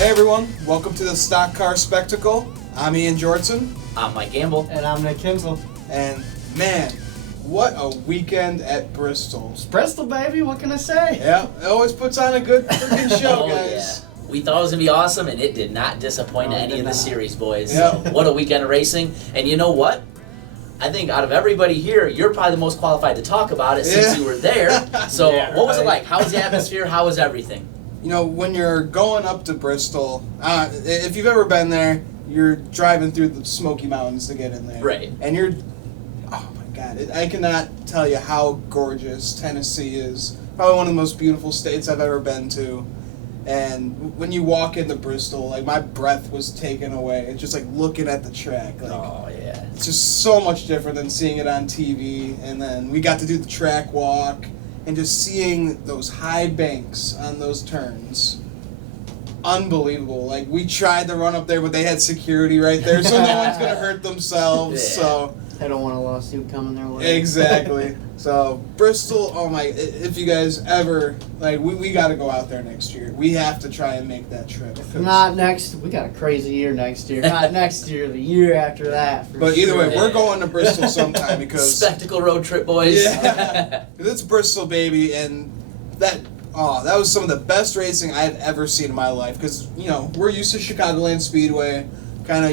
Hey everyone, welcome to the Stock Car Spectacle. I'm Ian Jortson. I'm Mike Gamble. And I'm Nick Kinsel. And man, what a weekend at Bristol. It's Bristol, baby, what can I say? Yeah, it always puts on a good freaking show, guys. Yeah. We thought it was going to be awesome, and it did not disappoint any of the series, boys. Yeah. What a weekend of racing. And you know what? I think out of everybody here, you're probably the most qualified to talk about it since you were there. So what was it like? How was the atmosphere? How was everything? You know, when you're going up to Bristol, if you've ever been there, you're driving through the Smoky Mountains to get in there. Right. And you're, oh my God, I cannot tell you how gorgeous Tennessee is. Probably one of the most beautiful states I've ever been to. And when you walk into Bristol, like, my breath was taken away. It's just like looking at the track. Like, Oh, yeah. it's just so much different than seeing it on TV. And then we got to do the track walk and just seeing those high banks on those turns. Unbelievable. Like, we tried to run up there, but they had security right there, so no one's going to hurt themselves. Yeah. So I don't want a lawsuit coming their way. exactly. So Bristol, oh my, if you guys ever, like, we got to go out there next year. We have to try and make that trip. Not next, we got a crazy year next year. Not next year, the year after that. But either way, Yeah. we're going to Bristol sometime because Spectacle road trip, boys. yeah, it's Bristol, baby, and that was some of the best racing I've ever seen in my life. Because we're used to Chicagoland Speedway, kind of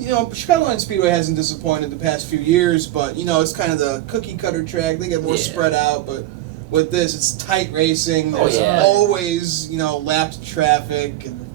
Chicagoland Speedway hasn't disappointed the past few years, but it's kind of the cookie cutter track. They get more spread out, but with this, it's tight racing. There's always lapped traffic. And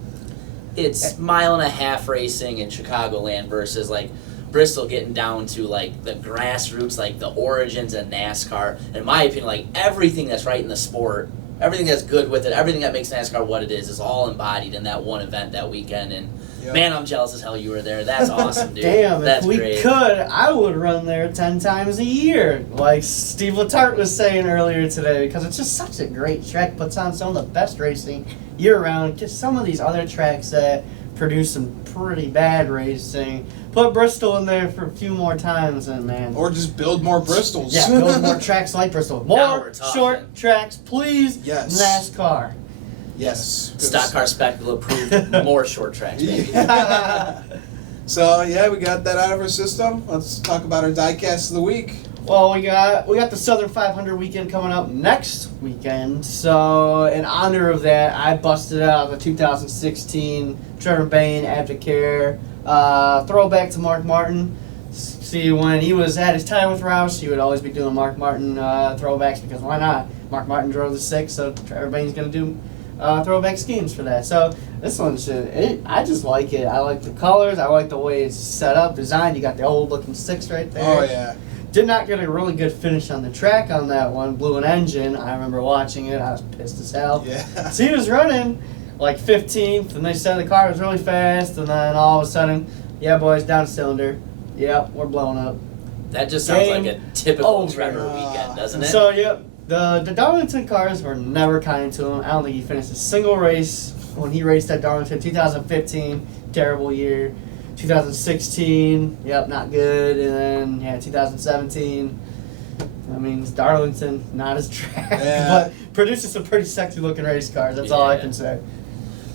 It's mile and a half racing in Chicagoland versus like Bristol getting down to like the grassroots, like the origins of NASCAR. In my opinion, like everything that's right in the sport, everything that's good with it, everything that makes NASCAR what it is all embodied in that one event that weekend. And man, I'm jealous as hell you were there. That's awesome, dude. Damn, that's if we great. could, I would run there 10 times a year, like Steve Letarte was saying earlier today, because it's just such a great track. Puts on some of the best racing year-round. Just some of these other tracks that produce some pretty bad racing. Put Bristol in there for a few more times, and man. or just build more Bristols. Yeah, build more tracks like Bristol. Now More we're talking. short tracks, please. Yes. NASCAR. Yes. Stock Car Spectacle approved more short tracks, maybe. So yeah, we got that out of our system. Let's talk about our diecast of the week. Well, we got the Southern 500 weekend coming up next weekend. So in honor of that, I busted out the 2016 Trevor Bayne Advocare throwback to Mark Martin. See, when he was at his time with Roush, he would always be doing Mark Martin throwbacks because why not? Mark Martin drove the 6, so Trevor Bayne's going to do throwback schemes for that. So this one I just like it. I like the colors. I like the way it's set up, designed. You got the old looking 6 right there. Oh yeah. Did not get a really good finish on the track on that one. Blew an engine. I remember watching it. I was pissed as hell. Yeah. So he was running like 15th, and they said the car was really fast, and then all of a sudden, yeah, boys, down cylinder. Yep, we're blowing up. That just sounds like a typical over. Trevor weekend, doesn't it? So, yep, the Darlington cars were never kind to him. I don't think he finished a single race when he raced at Darlington. 2015, terrible year. 2016, yep, not good. And then, 2017, I mean, it's Darlington, not his track. Yeah. But produces some pretty sexy looking race cars. That's all I can say.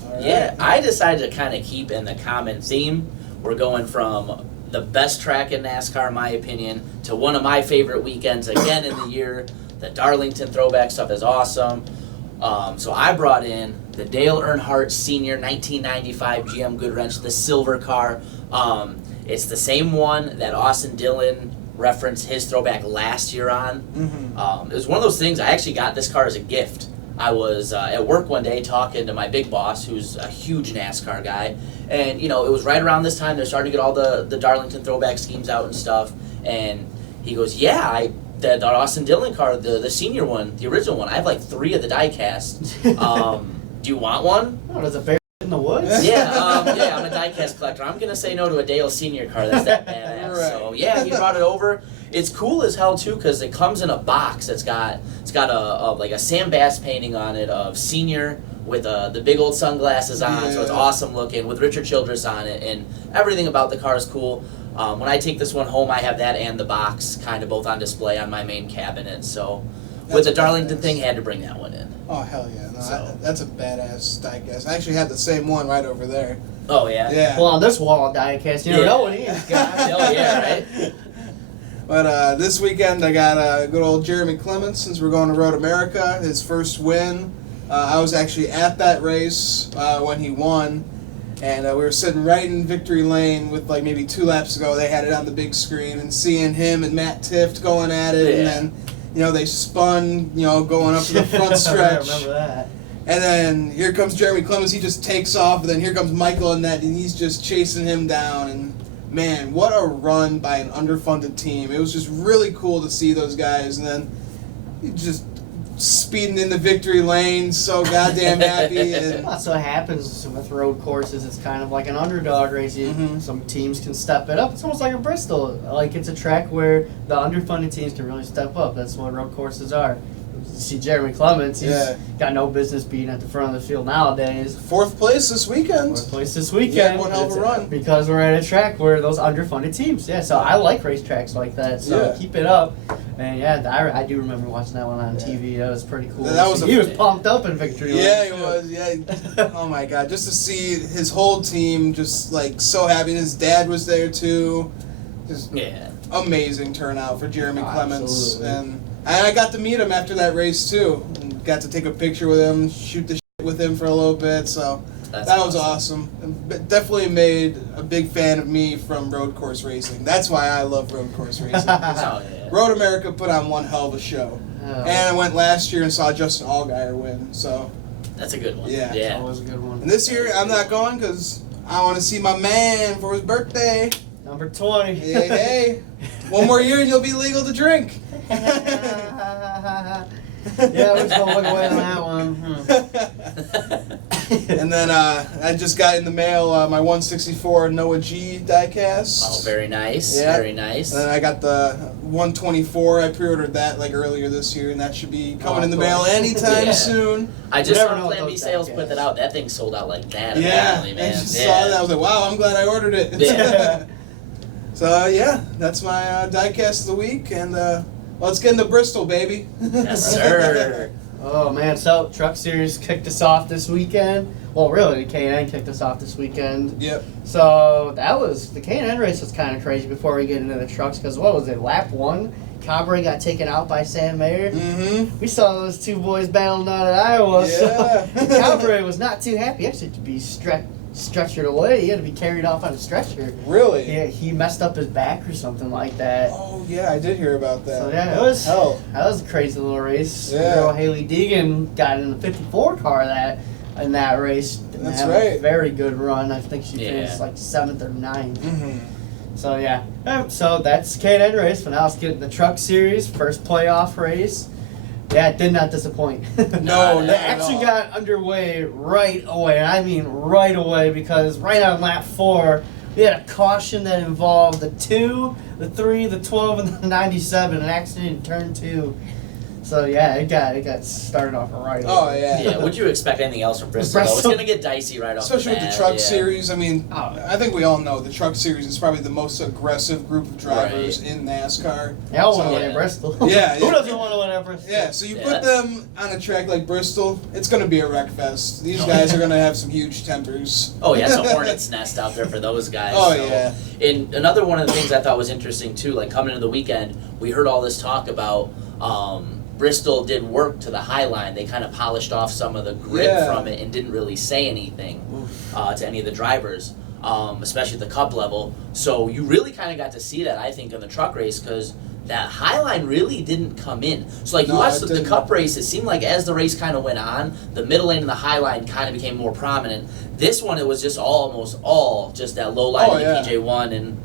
All right. Yeah, I decided to kind of keep in the common theme. We're going from the best track in NASCAR, in my opinion, to one of my favorite weekends again in the year. The Darlington throwback stuff is awesome. So I brought in the Dale Earnhardt Sr. 1995 GM Goodwrench, the silver car. It's the same one that Austin Dillon referenced his throwback last year on. Mm-hmm. It was one of those things, I actually got this car as a gift. I was at work one day talking to my big boss, who's a huge NASCAR guy, and it was right around this time they're starting to get all the Darlington throwback schemes out and stuff, and he goes, yeah, the Austin Dillon car, the senior one, the original one, I have like 3 of the diecast. Do you want one? Oh, there's a bear in the woods? Yeah, I'm a diecast collector. I'm gonna say no to a Dale Senior car that's that badass. Right. So yeah, he brought it over. It's cool as hell too because it comes in a box. It's got a like a Sam Bass painting on it of Senior with the big old sunglasses on, so it's awesome looking with Richard Childress on it, and everything about the car is cool. When I take this one home, I have that and the box kind of both on display on my main cabinet. So with the Darlington thing, had to bring that one in. Oh, hell yeah. No, So. That's a badass diecast. I actually had the same one right over there. Oh, yeah? Yeah. Well, on this wall diecast, you don't know what Ian's got. Oh, yeah, right? But this weekend I got good old Jeremy Clements, since we're going to Road America, his first win. I was actually at that race when he won, and we were sitting right in victory lane with like maybe 2 laps ago. They had it on the big screen, and seeing him and Matt Tifft going at it, and then they spun, going up to the front stretch. I remember that. And then here comes Jeremy Clements. He just takes off, and then here comes Michael and that, and he's just chasing him down. And man, what a run by an underfunded team! It was just really cool to see those guys, and then he just speeding in the victory lane, so goddamn happy. And That's what happens with road courses. It's kind of like an underdog race. Some teams can step it up. It's almost like a Bristol. Like it's a track where the underfunded teams can really step up. That's what road courses are. You see Jeremy Clements, he's got no business being at the front of the field nowadays. 4th place this weekend. 4th place this weekend. Yeah, one hell of a run. Because we're at a track where those underfunded teams. Yeah, so I like racetracks like that. So keep it up. And yeah, I do remember watching that one on TV. That was pretty cool. He was pumped up in victory. Yeah, he was. Yeah. Oh my God, just to see his whole team just like so happy. His dad was there too. Just amazing turnout for Jeremy Clements. Absolutely. And I got to meet him after that race too. And got to take a picture with him, shoot the shit with him for a little bit. So that was awesome. And definitely made a big fan of me from road course racing. That's why I love road course racing. Road America put on one hell of a show. And I went last year and saw Justin Allgaier win. So that's a good one. Yeah, that was a good one. And this year I'm not going because I want to see my man for his birthday. Number 20. Hey, one more year and you'll be legal to drink. Yeah, we're just gonna look away on that one. And then I just got in the mail my 164 Noah G diecast. Oh, very nice. Yeah. Very nice. And then I got the 124. I pre-ordered that like earlier this year, and that should be coming in the mail anytime soon. I just never saw know Plan B those Sales diecast. put that out. That thing sold out like that. Yeah, Apparently, man. I just saw that. I was like, wow, I'm glad I ordered it. Yeah. So yeah, that's my diecast of the week, and let's get into Bristol, baby. Yes, sir. Oh man, so Truck Series kicked us off this weekend. Well, really, the K&N kicked us off this weekend. Yep. So the K&N race was kind of crazy before we get into the trucks, because what was it, lap 1? Cabre got taken out by Sam Mayer. Mm-hmm. We saw those two boys battling out at Iowa. Yeah. So Cabre was not too happy. He actually had to be stretchered away. He had to be carried off on a stretcher. Really? Yeah, he messed up his back or something like that. Oh yeah, I did hear about that. So yeah, it was hell. That was a crazy little race. Yeah. Girl Haley Deegan got in the 54 car in that race. Didn't That's have right. A very good run. I think she finished like 7th or 9th. Mm-hmm. So yeah. So that's the K&N race. But now let's get in the Truck Series first playoff race. Yeah, it did not disappoint. No, They actually got underway right away, and I mean right away, because right on lap 4, we had a caution that involved the 2, the 3, the 12, and the 97, an accident in turn 2. So yeah, it got started off right away. Oh yeah. Yeah, would you expect anything else from Bristol? Though? It's going to get dicey right off Especially the with bat. the truck series. I mean, Oh. I think we all know the truck series is probably the most aggressive group of drivers in NASCAR. They all want to So, win at Bristol. Yeah, Who yeah. doesn't want to win at Bristol? Yeah, so you put them on a track like Bristol, it's going to be a wreck fest. These guys are going to have some huge tempers. Oh yeah, it's a hornet's nest out there for those guys. Oh, so. yeah. And another one of the things I thought was interesting too, like coming into the weekend, we heard all this talk about Bristol did work to the high line. They kind of polished off some of the grip from it and didn't really say anything to any of the drivers, especially at the cup level. So you really kind of got to see that, I think, in the truck race, because that high line really didn't come in. So like you watched the cup race, it seemed like as the race kind of went on, the middle lane and the high line kind of became more prominent. This one, it was just almost all just that low line in the PJ1, and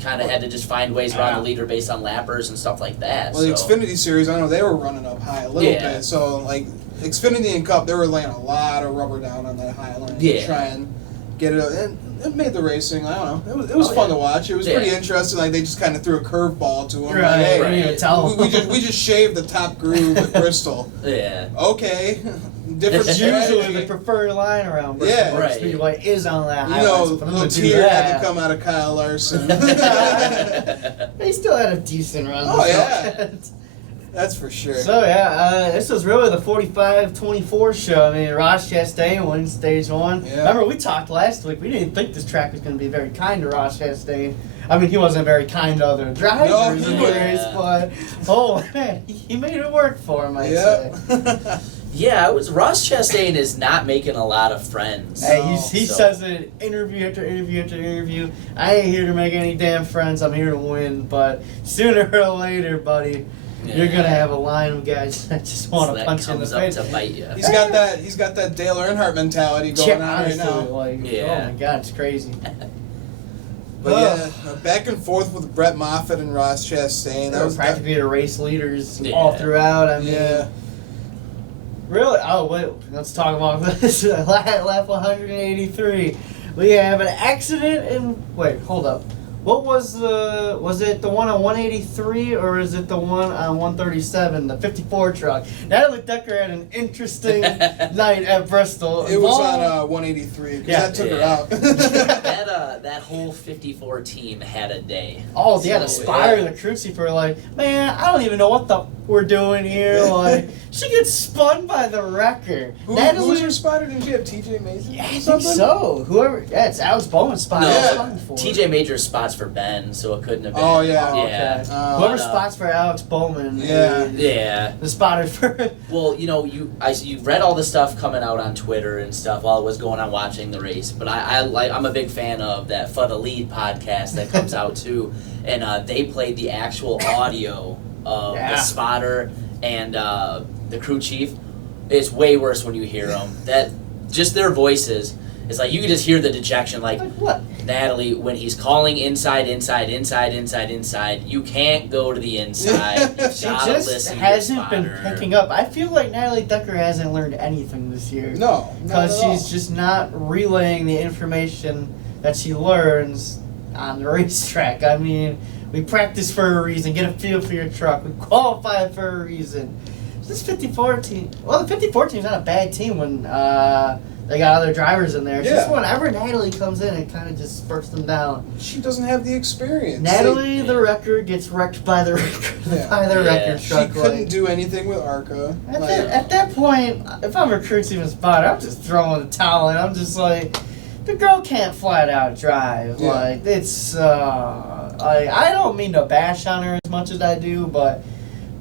kind of had to just find ways around the leader based on lappers and stuff like that. Well, the Xfinity series, I know they were running up high a little bit. So like Xfinity and Cup, they were laying a lot of rubber down on that high line to try and get it. And it made the racing, I don't know, it was fun to watch. It was pretty interesting. Like they just kind of threw a curveball to them. Right, like, hey, we just shaved the top groove at Bristol. Yeah. Okay. Different Usually strategy. the preferred line around Bristol Motor Speedway is on that high line. Little tear had to come out of Kyle Larson. He still had a decent run. Oh, yeah. That's for sure. So this was really the 45-24 show. I mean, Ross Chastain wins stage 1. Yeah. Remember, we talked last week. We didn't think this track was going to be very kind to Ross Chastain. I mean, he wasn't very kind to other drivers in the race, but man, he made it work for him. I'd say. Yeah, Ross Chastain is not making a lot of friends. Hey, he says it interview after interview after interview. I ain't here to make any damn friends. I'm here to win. But sooner or later, buddy, you're gonna have a line of guys that just want to punch you in the face. To bite you. He's got that Dale Earnhardt mentality going on right now. Oh my God, it's crazy. But back and forth with Brett Moffitt and Ross Chastain. That was practically the race leaders all throughout. I mean, really? Oh, wait. Let's talk about this. Lap 183. We have an accident in... Wait, hold up. What was it the one on 183 or is it the one on 137, the 54 truck? Natalie Decker had an interesting night at Bristol. It was on 183 because that took her out. That whole 54 team had a day. Oh, yeah, the spotter, the crew chief were like, man, I don't even know what the we're doing here. Like, she gets spun by the wrecker. Who was her spotter? Didn't she have TJ Mason? Yeah, I think so. It's Alex Bowman's spot. TJ Major's spots for Ben, so it couldn't have been. Oh, yeah. Okay. Whoever spots for Alex Bowman. Yeah. The spotter for... Well, you read all the stuff coming out on Twitter and stuff while it was going on watching the race, but I'm a big fan of that For the Lead podcast that comes out too, and they played the actual audio of the spotter and the crew chief. It's way worse when you hear them. That just their voices. It's like you can just hear the dejection. Like what? Natalie, when he's calling inside, you can't go to the inside. She just hasn't been picking up. I feel like Natalie Decker hasn't learned anything this year. No, because she's just not relaying the information that she learns on the racetrack. I mean, we practice for a reason, get a feel for your truck. We qualify for a reason. This 54 team, well, the 54 team's not a bad team when they got other drivers in there. It's just whenever Natalie comes in, it kind of just spurts them down. She doesn't have the experience. Natalie, the wrecker, gets wrecked by the wrecker truck. She couldn't do anything with ARCA. At that point, if I'm a crew team spotter, I'm just throwing the towel in. I'm just like, the girl can't flat out drive. Yeah. Like, it's, I don't mean to bash on her as much as I do, but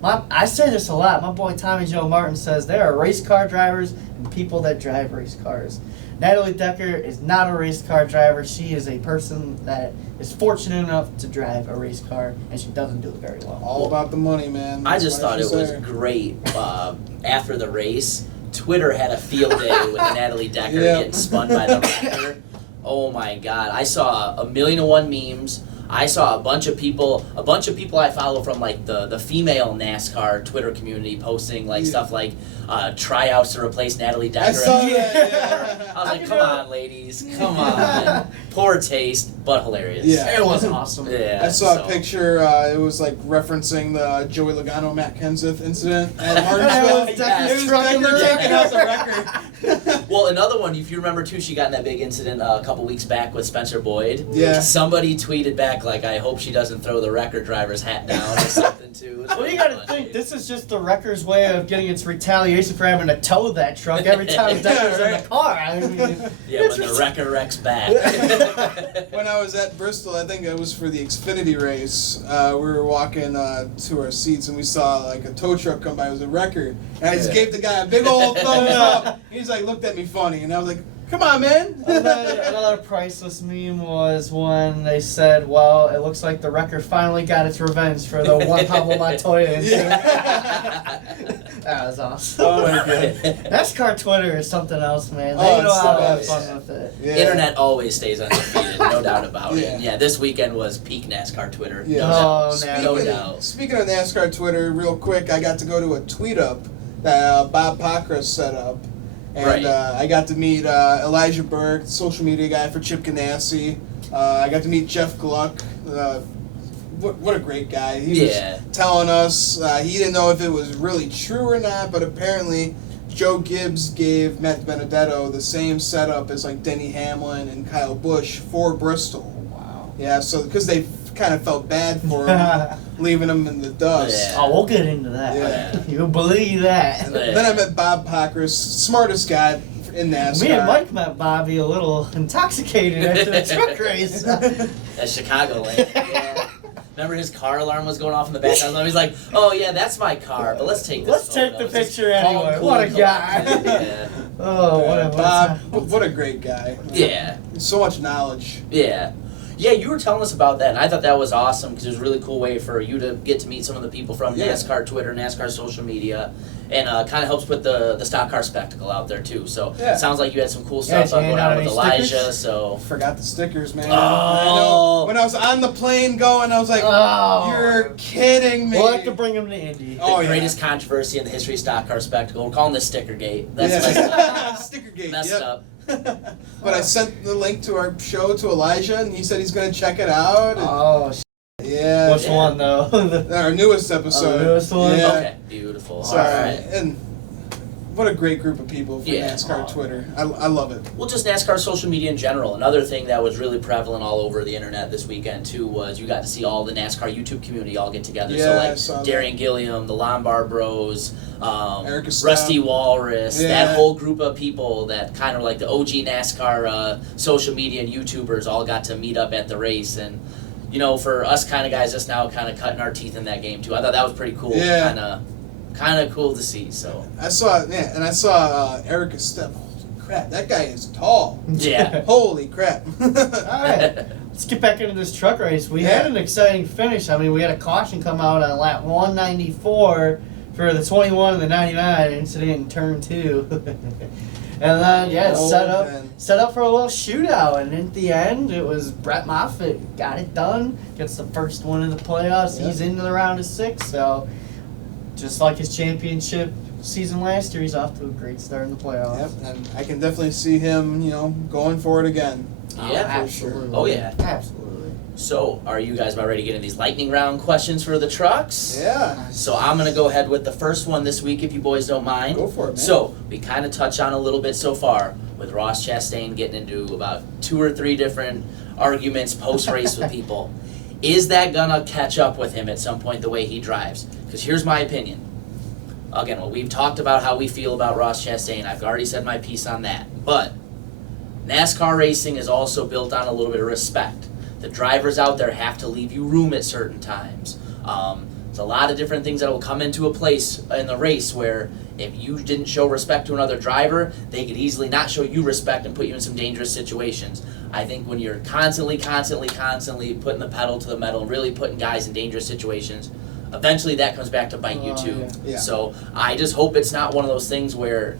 I say this a lot. My boy Tommy Joe Martin says there are race car drivers and people that drive race cars. Natalie Decker is not a race car driver. She is a person that is fortunate enough to drive a race car, and she doesn't do it very well. All about the money, man. I just thought it was great. After the race, Twitter had a field day with Natalie Decker getting spun by the wrecker. Oh my God! I saw 1,000,001 memes. I saw a bunch of people I follow from like the female NASCAR Twitter community posting like stuff like tryouts to replace Natalie Decker. I saw that. I was like, come on, ladies, come on. Poor taste, but hilarious. Yeah, it was awesome. Yeah, I saw a picture. It was like referencing the Joey Logano Matt Kenseth incident at Martinsville. It was Decker taking out the record. Well, another one, if you remember too, she got in that big incident a couple weeks back with Spencer Boyd. Yeah. Somebody tweeted back like, I hope she doesn't throw the record driver's hat down or something too. Well, you gotta think, this is just the wrecker's way of getting its retaliation for having to tow that truck every time Decker's in the car. I mean, when the wrecker wrecks back. When I was at Bristol, I think it was for the Xfinity race, we were walking to our seats and we saw like a tow truck come by. It was a wrecker. And I just gave the guy a big old thumbs up. He's like, looked at me funny. And I was like, come on, man. Another priceless meme was when they said, well, it looks like the wrecker finally got its revenge for the one Pablo Montoya incident. That was awesome. Oh my God. NASCAR Twitter is something else, man. They know how to have fun with it. Yeah. Internet always stays undefeated, no doubt about it. Yeah, this weekend was peak NASCAR Twitter. Yeah. No doubt. Speaking of NASCAR Twitter, real quick, I got to go to a tweet up that Bob Pockrass set up. And I got to meet Elijah Burke, social media guy for Chip Ganassi. I got to meet Jeff Gluck. What a great guy. He was telling us he didn't know if it was really true or not, but apparently Joe Gibbs gave Matt Benedetto the same setup as like Denny Hamlin and Kyle Busch for Bristol. Wow. Yeah, so because they kind of felt bad for him, leaving him in the dust. Yeah. Oh, we'll get into that. Yeah. You'll believe that. And then I met Bob Pockris, smartest guy in NASCAR. Me and Mike met Bobby a little intoxicated after the truck race. At Chicagoland. Yeah. Remember his car alarm was going off in the background? He's like, "Oh yeah, that's my car, but let's take this. Let's take photo. the Just picture calm, anyway. cool, What a and guy. collected." Yeah. Oh, what Bob, what a great guy. Yeah. So much knowledge. Yeah. Yeah, you were telling us about that, and I thought that was awesome because it was a really cool way for you to get to meet some of the people from Yeah. NASCAR Twitter, NASCAR social media, and kind of helps put the stock car spectacle out there too. So Yeah. it sounds like you had some cool Yeah, stuff did you going hand out on with any Elijah. stickers? So Forgot the stickers, man. Oh. I know. When I was on the plane going, I was like, Oh. "You're kidding me." We'll have to bring him to Indy. the Oh, yeah. greatest controversy in the history of stock car spectacle. We're calling this Stickergate. That's Yeah. messed up. Stickergate. Messed yep. up. But I sent the link to our show to Elijah, and he said he's going to check it out. And Oh, yeah. which one though? Our newest episode. newest one? Yeah. Okay, beautiful. So, All right. and what a great group of people from Yeah. NASCAR Twitter. I love it. Well, just NASCAR social media in general. Another thing that was really prevalent all over the internet this weekend too was you got to see all the NASCAR YouTube community all get together. Yeah, I So saw like that. Darian Gilliam, the Lombard Bros, Erica Rusty Stapp. Walrus, Yeah. that whole group of people that kind of like the OG NASCAR social media and YouTubers all got to meet up at the race. And you know, for us kind of guys just now kind of cutting our teeth in that game too. I thought that was pretty cool. Yeah. Kind of cool to see. So I saw Erica Step. Holy crap, that guy is tall. yeah. Holy crap. All right, let's get back into this truck race. We had an exciting finish. I mean, we had a caution come out on lap 194 for the 21 and the 99 incident in turn 2. And then, Oh, set up for a little shootout. And at the end, it was Brett Moffitt got it done. Gets the first one in the playoffs. Yep. He's into the round of 6. So, just like his championship season last year, he's off to a great start in the playoffs. Yep, and I can definitely see him, going for it again. Yeah, for sure. absolutely. Oh, yeah. Absolutely. So, are you guys about ready to get into these lightning round questions for the trucks? Yeah, So, I'm going to go ahead with the first one this week, if you boys don't mind. go for it, man. So, we kind of touched on a little bit so far with Ross Chastain getting into about 2 or 3 different arguments post-race with people. Is that going to catch up with him at some point, the way he drives? Because here's my opinion. Again, well, we've talked about how we feel about Ross Chastain. I've already said my piece on that. But NASCAR racing is also built on a little bit of respect. The drivers out there have to leave you room at certain times. There's a lot of different things that will come into a place in the race where if you didn't show respect to another driver, they could easily not show you respect and put you in some dangerous situations. I think when you're constantly putting the pedal to the metal and really putting guys in dangerous situations, eventually that comes back to bite you too. Yeah. So I just hope it's not one of those things where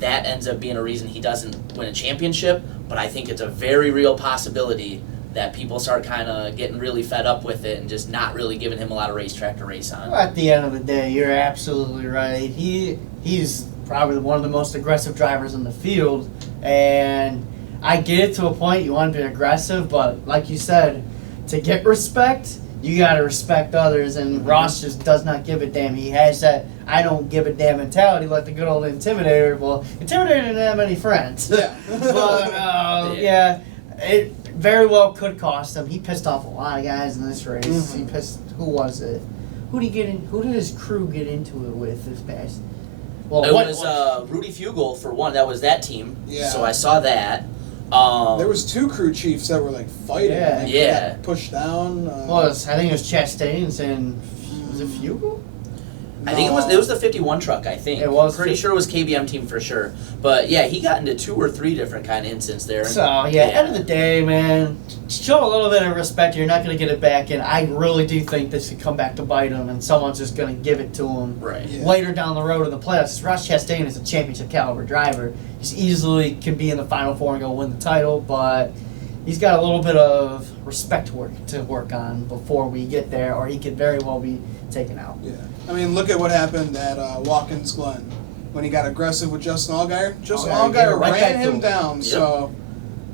that ends up being a reason he doesn't win a championship, but I think it's a very real possibility that people start kind of getting really fed up with it and just not really giving him a lot of racetrack to race on. At the end of the day, you're absolutely right. He's probably one of the most aggressive drivers in the field, and I get it to a point. You want to be aggressive, but like you said, to get respect, you got to respect others, and Ross just does not give a damn. He has that I don't give a damn mentality like the good old Intimidator. Well, Intimidator didn't have many friends. Yeah. But, yeah, it very well could cost him. He pissed off a lot of guys in this race. Mhm. He pissed. Who was it? Who did his crew get into it with this past? Well, It was Rudy Fugle for one. That was that team. Yeah. So I saw that. There was 2 crew chiefs that were like fighting. Yeah. Like, Yeah. got pushed down. I think it was Chastain's and was it Fugle? I think it was the 51 truck, I think. It was Pretty sure it was KBM team for sure. But yeah, he got into 2 or 3 different kind of incidents there. So end of the day, man, show a little bit of respect. You're not going to get it back, and I really do think this could come back to bite him, and someone's just going to give it to him Right. Yeah. later down the road in the playoffs. Ross Chastain is a championship caliber driver. He easily can be in the Final Four and go win the title, but he's got a little bit of respect to work on before we get there, or he could very well be taken out. Yeah. I mean, look at what happened at Watkins Glen when he got aggressive with Justin Allgaier. Justin Allgaier gave it Allgaier right back ran to him him. down. Yep. So,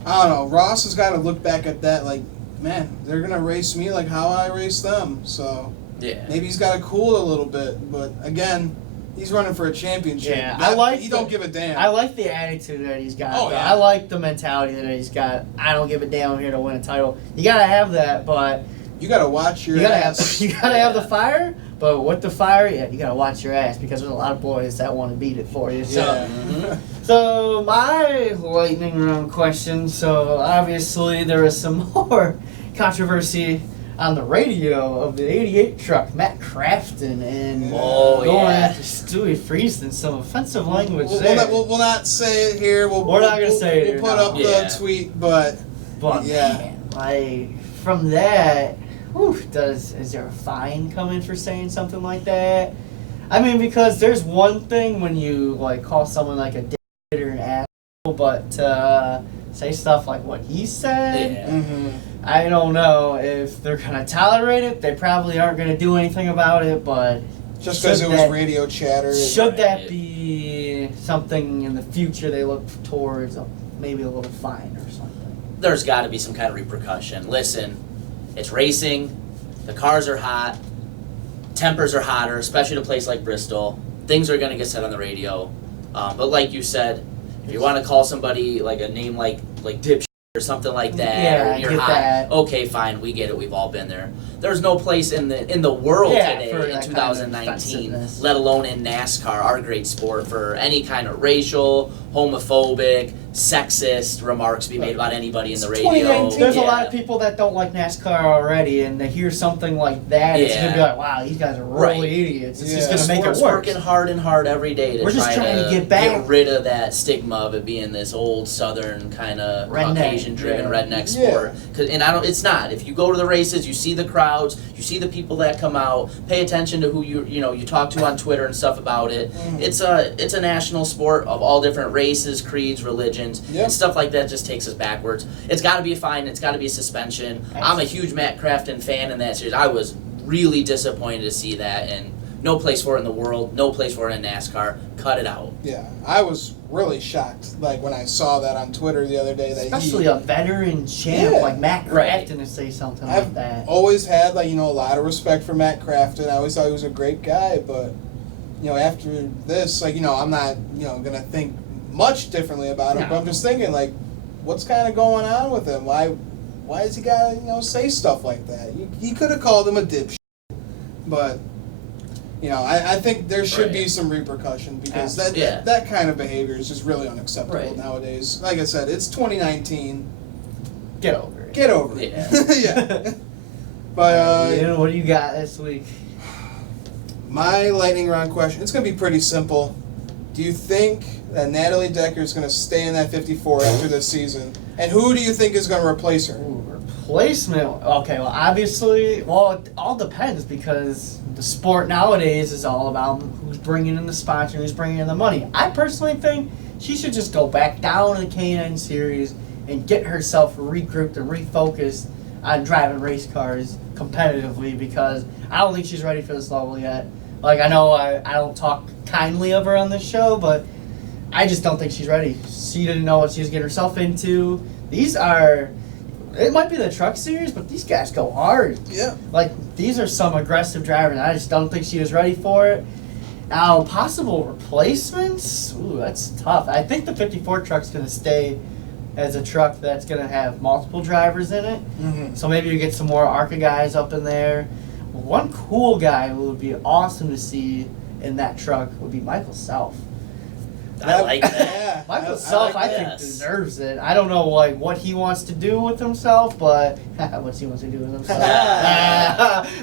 I don't know. Ross has got to look back at that like, man, they're going to race me like how I race them. So, Yeah. maybe he's got to cool a little bit. But, again, He's running for a championship. Yeah, I like he don't give a damn. I like the attitude that he's got. Oh, though. yeah. I like the mentality that he's got. I don't give a damn. I'm here to win a title. You gotta have that, but you gotta watch your you gotta ass. have you gotta have the fire. But with the fire, yeah, you gotta watch your ass because there's a lot of boys that want to beat it for you. So, Yeah. so my lightning round question. So obviously there is some more controversy on the radio of the '88 truck, Matt Crafton, and Oh, going yeah. after Stewie Friesen. Some offensive language We'll there. we'll not say it here. We're not gonna say it here, We'll put no. up Yeah. the tweet, but But yeah. man, like from that, is there a fine coming for saying something like that? I mean, because there's one thing when you like call someone like a dick or an asshole, but say stuff like what he said, Yeah. Mm-hmm. I don't know if they're gonna tolerate it. They probably aren't gonna do anything about it, but Just because should it was that- radio chatter. should that Right. be something in the future they look towards, maybe a little fine or something? There's got to be some kind of repercussion. Listen, it's racing. The cars are hot. Tempers are hotter, especially at a place like Bristol. Things are going to get said on the radio. But like you said, if you want to call somebody like a name like dipshit or something like that, Yeah, or I you're get hot, that. okay, fine, we get it. We've all been there. There's no place in the world Yeah, today for in that kind of 2019, offensiveness. let alone in NASCAR, our great sport, for any kind of racial, homophobic, sexist remarks be made about anybody in the It's radio. 2019. There's a Yeah. lot of people that don't like NASCAR already, and they hear something like that, it's gonna be Yeah. like, wow, these guys are Right. really idiots. It's Yeah. just The gonna make it sport's worse. working hard and hard every day to We're just trying to get back. rid of that stigma of it being this old Southern kind of Redneck, Caucasian-driven yeah. redneck sport. And it's not. If you go to the races, you see the crowds, you see the people that come out. Pay attention to who you talk to on Twitter and stuff about it. Mhm. It's a national sport of all different races, creeds, religions, Yep. and stuff like that. Just takes us backwards. It's got to be a fine. It's got to be a suspension. I'm a huge Matt Crafton fan in that series. I was really disappointed to see that, and no place for it in the world. No place for it in NASCAR. Cut it out. Yeah, I was really shocked, like when I saw that on Twitter the other day. That Especially a veteran champ Yeah. like Matt Right. Crafton to say something I've like that. always had a lot of respect for Matt Crafton. I always thought he was a great guy, but after this, I'm not gonna think much differently about him. No. But I'm just thinking what's kind of going on with him? Why does he gotta say stuff like that? He could have called him a dipshit, but. I think there should be Right. some repercussion because Yeah. that kind of behavior is just really unacceptable Right. nowadays. Like I said, it's 2019. Get over it. Get over it. Yeah. But Ian, what do you got this week? my lightning round question, it's going to be pretty simple. Do you think that Natalie Decker is going to stay in that 54 after this season? And who do you think is going to replace her? Ooh, replacement. Okay, well, obviously, it all depends because the sport nowadays is all about who's bringing in the sponsor, who's bringing in the money. I personally think she should just go back down to the K9 series and get herself regrouped and refocused on driving race cars competitively because I don't think she's ready for this level yet. Like, I know I don't talk kindly of her on this show, but I just don't think she's ready. She didn't know what she was getting herself into. It might be the truck series, but these guys go hard. Yeah. Like, these are some aggressive drivers. I just don't think she was ready for it. Now, possible replacements? Ooh, that's tough. I think the 54 truck's going to stay as a truck that's going to have multiple drivers in it. Mm-hmm. So maybe you get some more ARCA guys up in there. One cool guy who would be awesome to see in that truck would be Michael Self. I like that. Yeah. Michael Self, I think, this. deserves it. I don't know what he wants to do with himself, but what he wants to do with himself.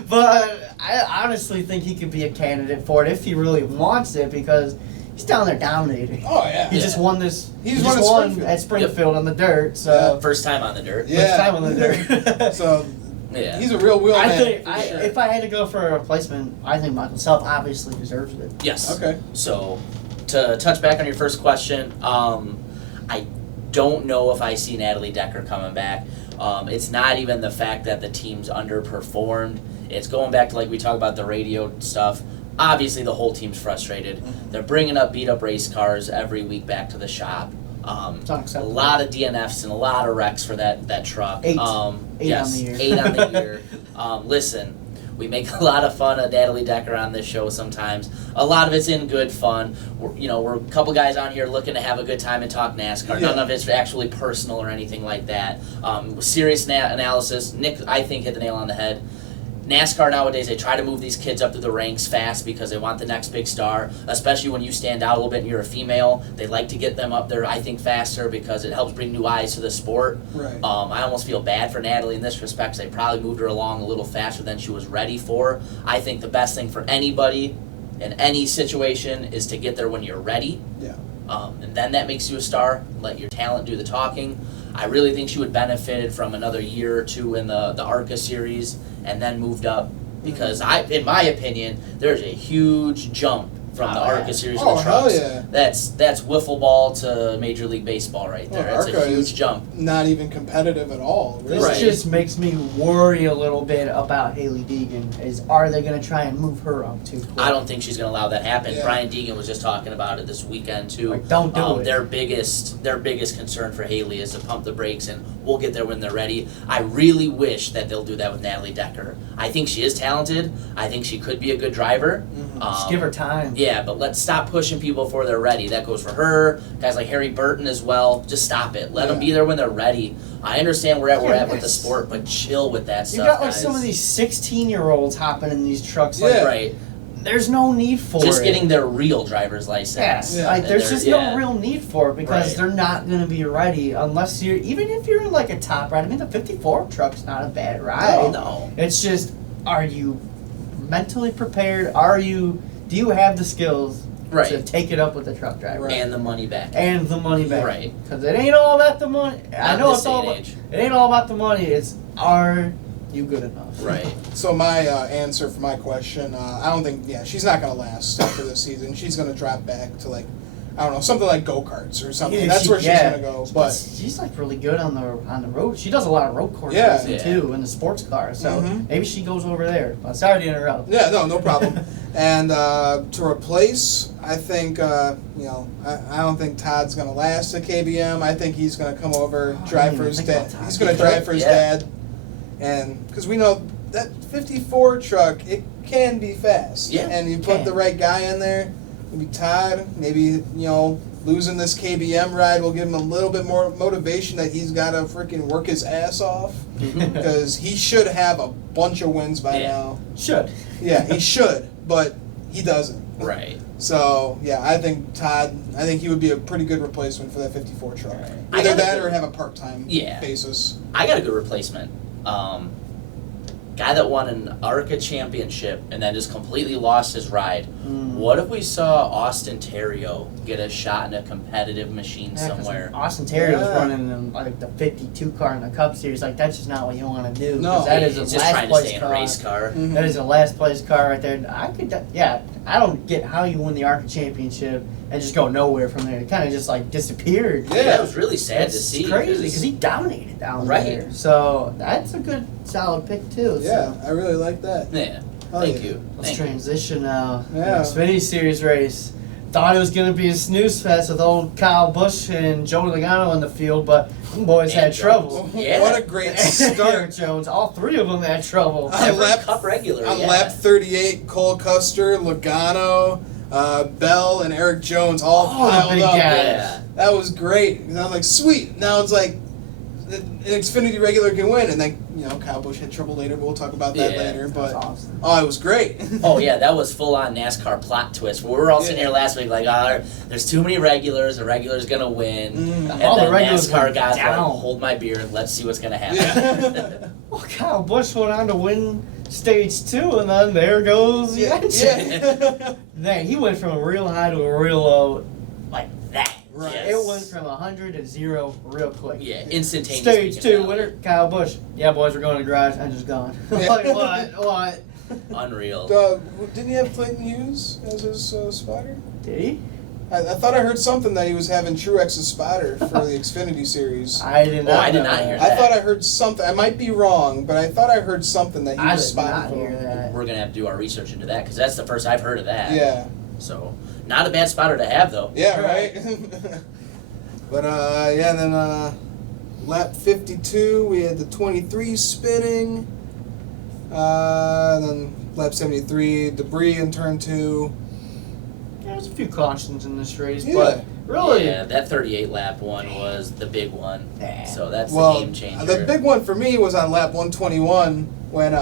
But I honestly think he could be a candidate for it if he really wants it because he's down there dominating. Oh, yeah. He just won this. He He just just won at won Springfield. at Springfield on the dirt. So First time on the dirt. Yeah. first time on the dirt. So Yeah. he's a real wheel I man. think for sure. if I had to go for a replacement, I think Michael Self obviously deserves it. Yes. Okay. So, to touch back on your first question, I don't know if I see Natalie Decker coming back. It's not even the fact that the team's underperformed. It's going back to like we talk about the radio stuff. Obviously, the whole team's frustrated. Mhm. They're bringing up beat up race cars every week back to the shop. It's A unacceptable. lot of DNFs and a lot of wrecks for that truck. Eight. Yes, On the year. 8 on the year. Listen, We make a lot of fun of Natalie Decker on this show sometimes. A lot of it's in good fun. We're a couple guys on here looking to have a good time and talk NASCAR. None of it's actually personal or anything like that. Serious analysis. Nick, I think, hit the nail on the head. NASCAR nowadays, they try to move these kids up through the ranks fast because they want the next big star, especially when you stand out a little bit and you're a female. They like to get them up there, I think, faster because it helps bring new eyes to the sport. Right. I almost feel bad for Natalie in this respect because they probably moved her along a little faster than she was ready for. I think the best thing for anybody in any situation is to get there when you're ready. Yeah. And then that makes you a star. Let your talent do the talking. I really think she would benefit from another year or two in the ARCA series and then moved up because in my opinion, there's a huge jump from the ARCA series of the trucks. Yeah. That's wiffle ball to Major League Baseball right there. That's a huge jump. Not even competitive at all. Really. This just makes me worry a little bit about Hailie Deegan. Are they going to try and move her up too quick? I don't think she's going to allow that to happen. Yeah. Brian Deegan was just talking about it this weekend too. Like, don't do it. Their biggest concern for Hailie is to pump the brakes, and we'll get there when they're ready. I really wish that they'll do that with Natalie Decker. I think she is talented. I think she could be a good driver. Just give her time. Yeah, but let's stop pushing people before they're ready. That goes for her, guys like Harry Burton as well. Just stop it. Let them be there when they're ready. I understand where we're at with the sport, but chill with that stuff. You got like guys. some of these 16-year-olds hopping in these trucks. Yeah. Right. There's no need for Just it. getting their real driver's license. Yeah. Like there's just no real need for it because Right. they're not going to be ready unless even if you're in like a top ride. I mean, the 54 truck's not a bad ride. No. It's just, are you mentally prepared? Do you have the skills to take it up with the truck driver? Right. And the money back. And the money back. Right. Because it ain't all about the money. I know it's all about about, it ain't all about the money. It's, are you good enough? Right. So my answer for my question, I don't think, she's not going to last after this season. She's going to drop back to like, I don't know, something like go-karts or something. That's where she's going to go. But she's like really good on the road. She does a lot of road course racing too in the sports car. So maybe she goes over there. Sorry to interrupt. Yeah, no problem. And to replace, I think, I don't think Todd's going to last at KBM. I think he's going to come over, drive for his dad. He's going to drive for his dad. And because we know that 54 truck, it can be fast. Yeah, and you put the right guy in there, maybe Todd, maybe, losing this KBM ride will give him a little bit more motivation that he's got to freaking work his ass off. Because he should have a bunch of wins by now. Should. Yeah, he should, but he doesn't. Right. So, I think he would be a pretty good replacement for that 54 truck. Right. Either that or have a part-time basis. I got a good replacement. Guy that won an ARCA championship and then just completely lost his ride. What if we saw Austin Terrio get a shot in a competitive machine somewhere? Austin Terrier's running in like the 52 car in the Cup Series. Like that's just not what you want to do. No, that is he's a just last trying to place stay in car. a race car. That is a last place car right there. I don't get how you win the ARCA championship and just go nowhere from there. It kind of just like disappeared. Yeah, that was really sad to see. It's crazy because he dominated down Right. there. So that's a good solid pick too. Yeah, So. I really like that. Yeah. Oh, Thank yeah. you. Let's Thank you. transition now. Yeah. Xfinity Series race. Thought it was going to be a snooze fest with old Kyle Busch and Joey Logano in the field, but them boys had trouble. Yeah. What a great Eric start. Jones, all three of them had trouble. On Every lap- Cup regular. On lap 38, Cole Custer, Logano, Bell, and Eric Jones all the piled big up. guys. Yeah. That was great. And I'm like, sweet. Now it's like an Xfinity regular can win, and then Kyle Busch had trouble later. But we'll talk about that later. But That's awesome. it was great. Oh yeah, that was full on NASCAR plot twist. We were all sitting here last week like, there's too many regulars. The regular's gonna win. And All the then regulars NASCAR went guys were like, down. hold my beer and let's see what's gonna happen. Well, Kyle Busch went on to win stage 2, and then there goes the engine. Man, he went from a real high to a real low like that. Right. Yes. It went from 100 to 0 real quick. Yeah, instantaneous. Stage peak 2 and winner, Kyle Busch. Yeah, boys, we're going to the garage. I'm just gone. Like, what? valley. Unreal. Didn't he have Clayton Hughes as his spotter? Did he? I thought I heard something that he was having Truex's spotter for the Xfinity Series. I did not. I did know not hear I that. thought I heard something. I might be wrong, but I thought I heard something that he I was did not spotting for hear him. that. We're gonna have to do our research into that because that's the first I've heard of that. Yeah. So not a bad spotter to have though. Yeah, right? But, and then lap 52, we had the 23 spinning. Then lap 73, debris in turn 2. Yeah, there's a few cautions in this race, Yeah. but really, Yeah, that 38 lap one was the big one. Nah. So that's Well, the game changer. the big one for me was on lap 121 when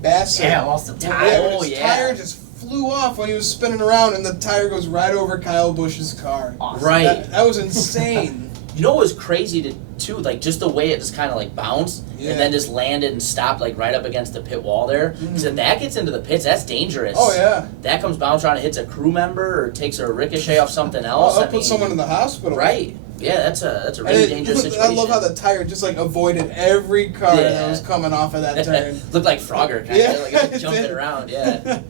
Bassett. yeah, lost the Yeah, tire. when his tire just flew off when he was spinning around, and the tire goes right over Kyle Busch's car. Awesome. Right. That was insane. You know what was crazy too? Like just the way it just kind of like bounced Yeah. and then just landed and stopped like right up against the pit wall there. Because if that gets into the pits, that's dangerous. Oh yeah. That comes bouncing around and hits a crew member or takes a ricochet off something else. I'll put someone in the hospital. Right. Yeah, that's a And really dangerous situation. I love how the tire just like avoided every car Yeah. that was coming off of that turn. Looked like Frogger kind Yeah, of like it was it jumping did. around. Yeah.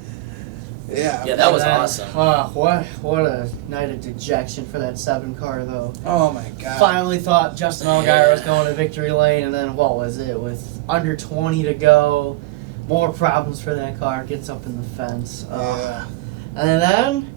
Yeah. Yeah, that was That- awesome. What a night of dejection for that 7 car, though. Oh my god. Finally thought Justin Allgaier was going to victory lane, and then what was it? With under 20 to go, more problems for that car. Gets up in the fence. Yeah. And then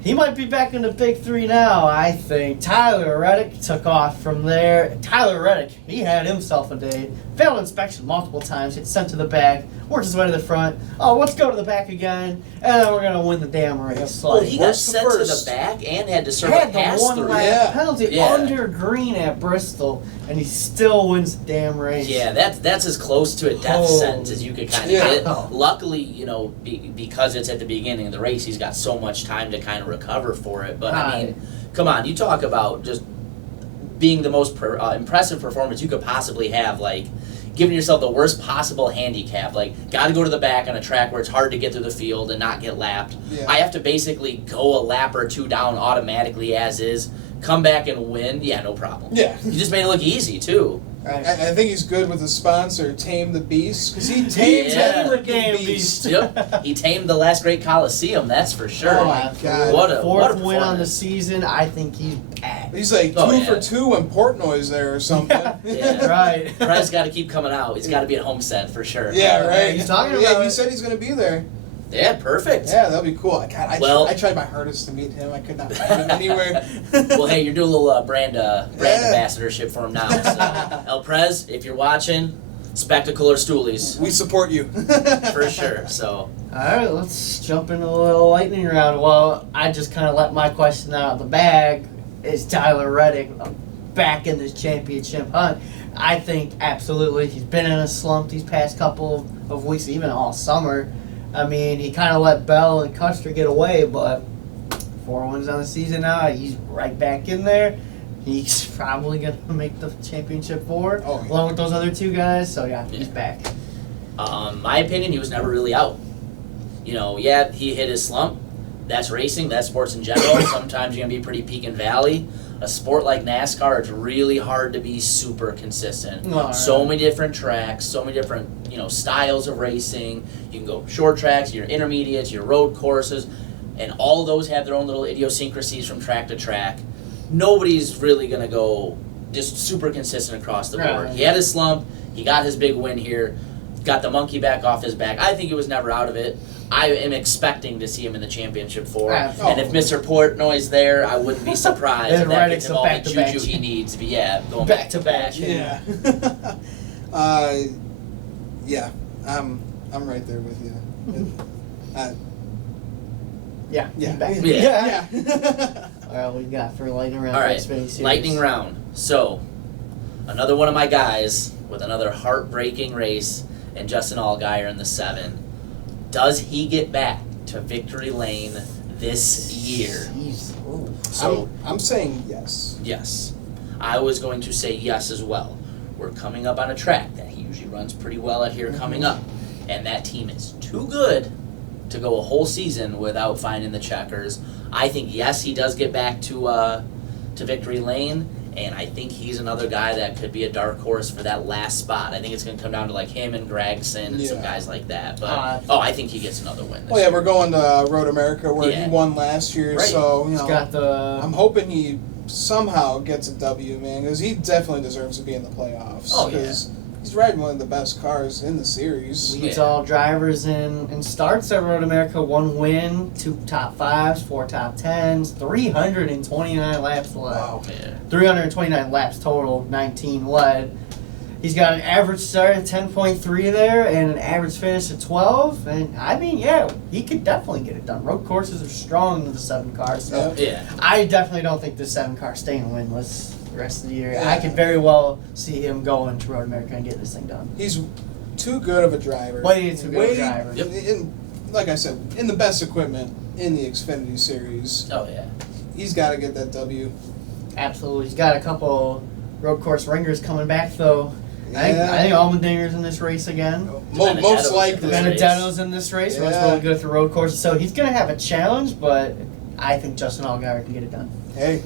he might be back in the big 3 now, I think. Tyler Reddick took off from there. Tyler Reddick, he had himself a day. Failed inspection multiple times. Gets sent to the back. Worked his way to the front. Oh, let's go to the back again. And then we're going to win the damn race. Well, he got Where's the sent to the first? back and had to serve a Had the pass one through. lap Yeah. penalty Yeah. under green at Bristol, and he still wins the damn race. Yeah, that's as close to a death Holy sentence as you could kind of Yeah. get. Luckily, you know, because it's at the beginning of the race, he's got so much time to kind of recover for it. But I mean, come on, you talk about just being the most impressive performance you could possibly have, like giving yourself the worst possible handicap. Like, got to go to the back on a track where it's hard to get through the field and not get lapped. Yeah. I have to basically go a lap or two down automatically as is, come back and win. Yeah, no problem. Yeah. You just made it look easy too. Right. I think he's good with his sponsor, Tame the Beast, because he tames Yeah. that The freaking damn beast. Yep, he tamed the last great Coliseum. That's for sure. Oh my God. What a Fourth win on the performance. season. I think he's back. He's like Oh, 2 yeah. for 2 when Portnoy's there or something. Yeah. Right. Price got to keep coming out. He's got to be at Homestead for sure. Yeah, right. He's talking Yeah, about he it. said he's going to be there. Yeah, perfect. Yeah, that'll be cool. God, I tried my hardest to meet him. I could not find him anywhere. Well, hey, you're doing a little brand Yeah. ambassadorship for him now. So. El Prez, if you're watching, spectacular stoolies We support you. for sure. So All right, let's jump into a little lightning round. Well, I just kind of let my question out of the bag. Is Tyler Reddick back in this championship hunt? I think absolutely. He's been in a slump these past couple of weeks, even all summer. I mean, he kind of let Bell and Custer get away, but 4 wins on the season now. He's right back in there. He's probably going to make the championship 4, Oh, yeah. along with those other 2 guys. So, yeah, he's back. my opinion, he was never really out. You know, yeah, he hit his slump. That's racing. That's sports in general. Sometimes you're gonna be pretty peak and valley. A sport like NASCAR, it's really hard to be super consistent. All right. So many different tracks, so many different styles of racing. You can go short tracks, your intermediates, your road courses, and all those have their own little idiosyncrasies from track to track. Nobody's really gonna go just super consistent across the board. Right. He had his slump. He got his big win here. Got the monkey back off his back. I think he was never out of it. I am expecting to see him in the championship 4. Absolutely. And if Mr. Portnoy's there, I wouldn't be surprised Then if that Reddick's gets him a all the back-to-back juju he needs to be, going Back back to to back. back. Yeah. Yeah. I'm right there with you. Yeah, Yeah. he's back. Yeah. Yeah. All right, what you got for lightning round? All right, Xfinity Series? lightning round. So, another one of my guys with another heartbreaking race, and Justin Allgaier in the 7. Does he get back to victory lane this year? Jeez. Ooh. So, I'm saying yes. yes. I was going to say yes as well. We're coming up on a track that he usually runs pretty well at here coming up. And that team is too good to go a whole season without finding the checkers. I think, yes, he does get back to victory lane. And I think he's another guy that could be a dark horse for that last spot. I think it's going to come down to like him and Gregson and some Yeah. guys like that. But I think he gets another win. This Oh yeah, year. we're going to Road America where Yeah. he won last year, Right. so He's got the. I'm hoping he somehow gets a W, man, because he definitely deserves to be in the playoffs. Oh, yeah. 'cause he's riding one of the best cars in the series. leads Yeah. all drivers in starts at Road America. 1 win, 2 top 5s, 4 top 10s, 329 laps left. Wow. Yeah. 329 laps total, 19 led. He's got an average start at 10.3 there and an average finish at 12. And I mean, yeah, he could definitely get it done. Road courses are strong with the 7 car, so Yeah. I definitely don't think this 7 car staying winless the rest of the year. Yeah. I could very well see him going to Road America and getting this thing done. He's too good of a driver. Way too good of a driver. Yep. Like I said, in the best equipment in the Xfinity Series. Oh yeah. He's got to get that W. Absolutely. He's got a couple road course ringers coming back, though. I think Allmendinger's in this race again. Most likely. Benedetto's in this race. Runs really good at the road courses. So he's going to have a challenge, but I think Justin Allgaier can get it done. Hey,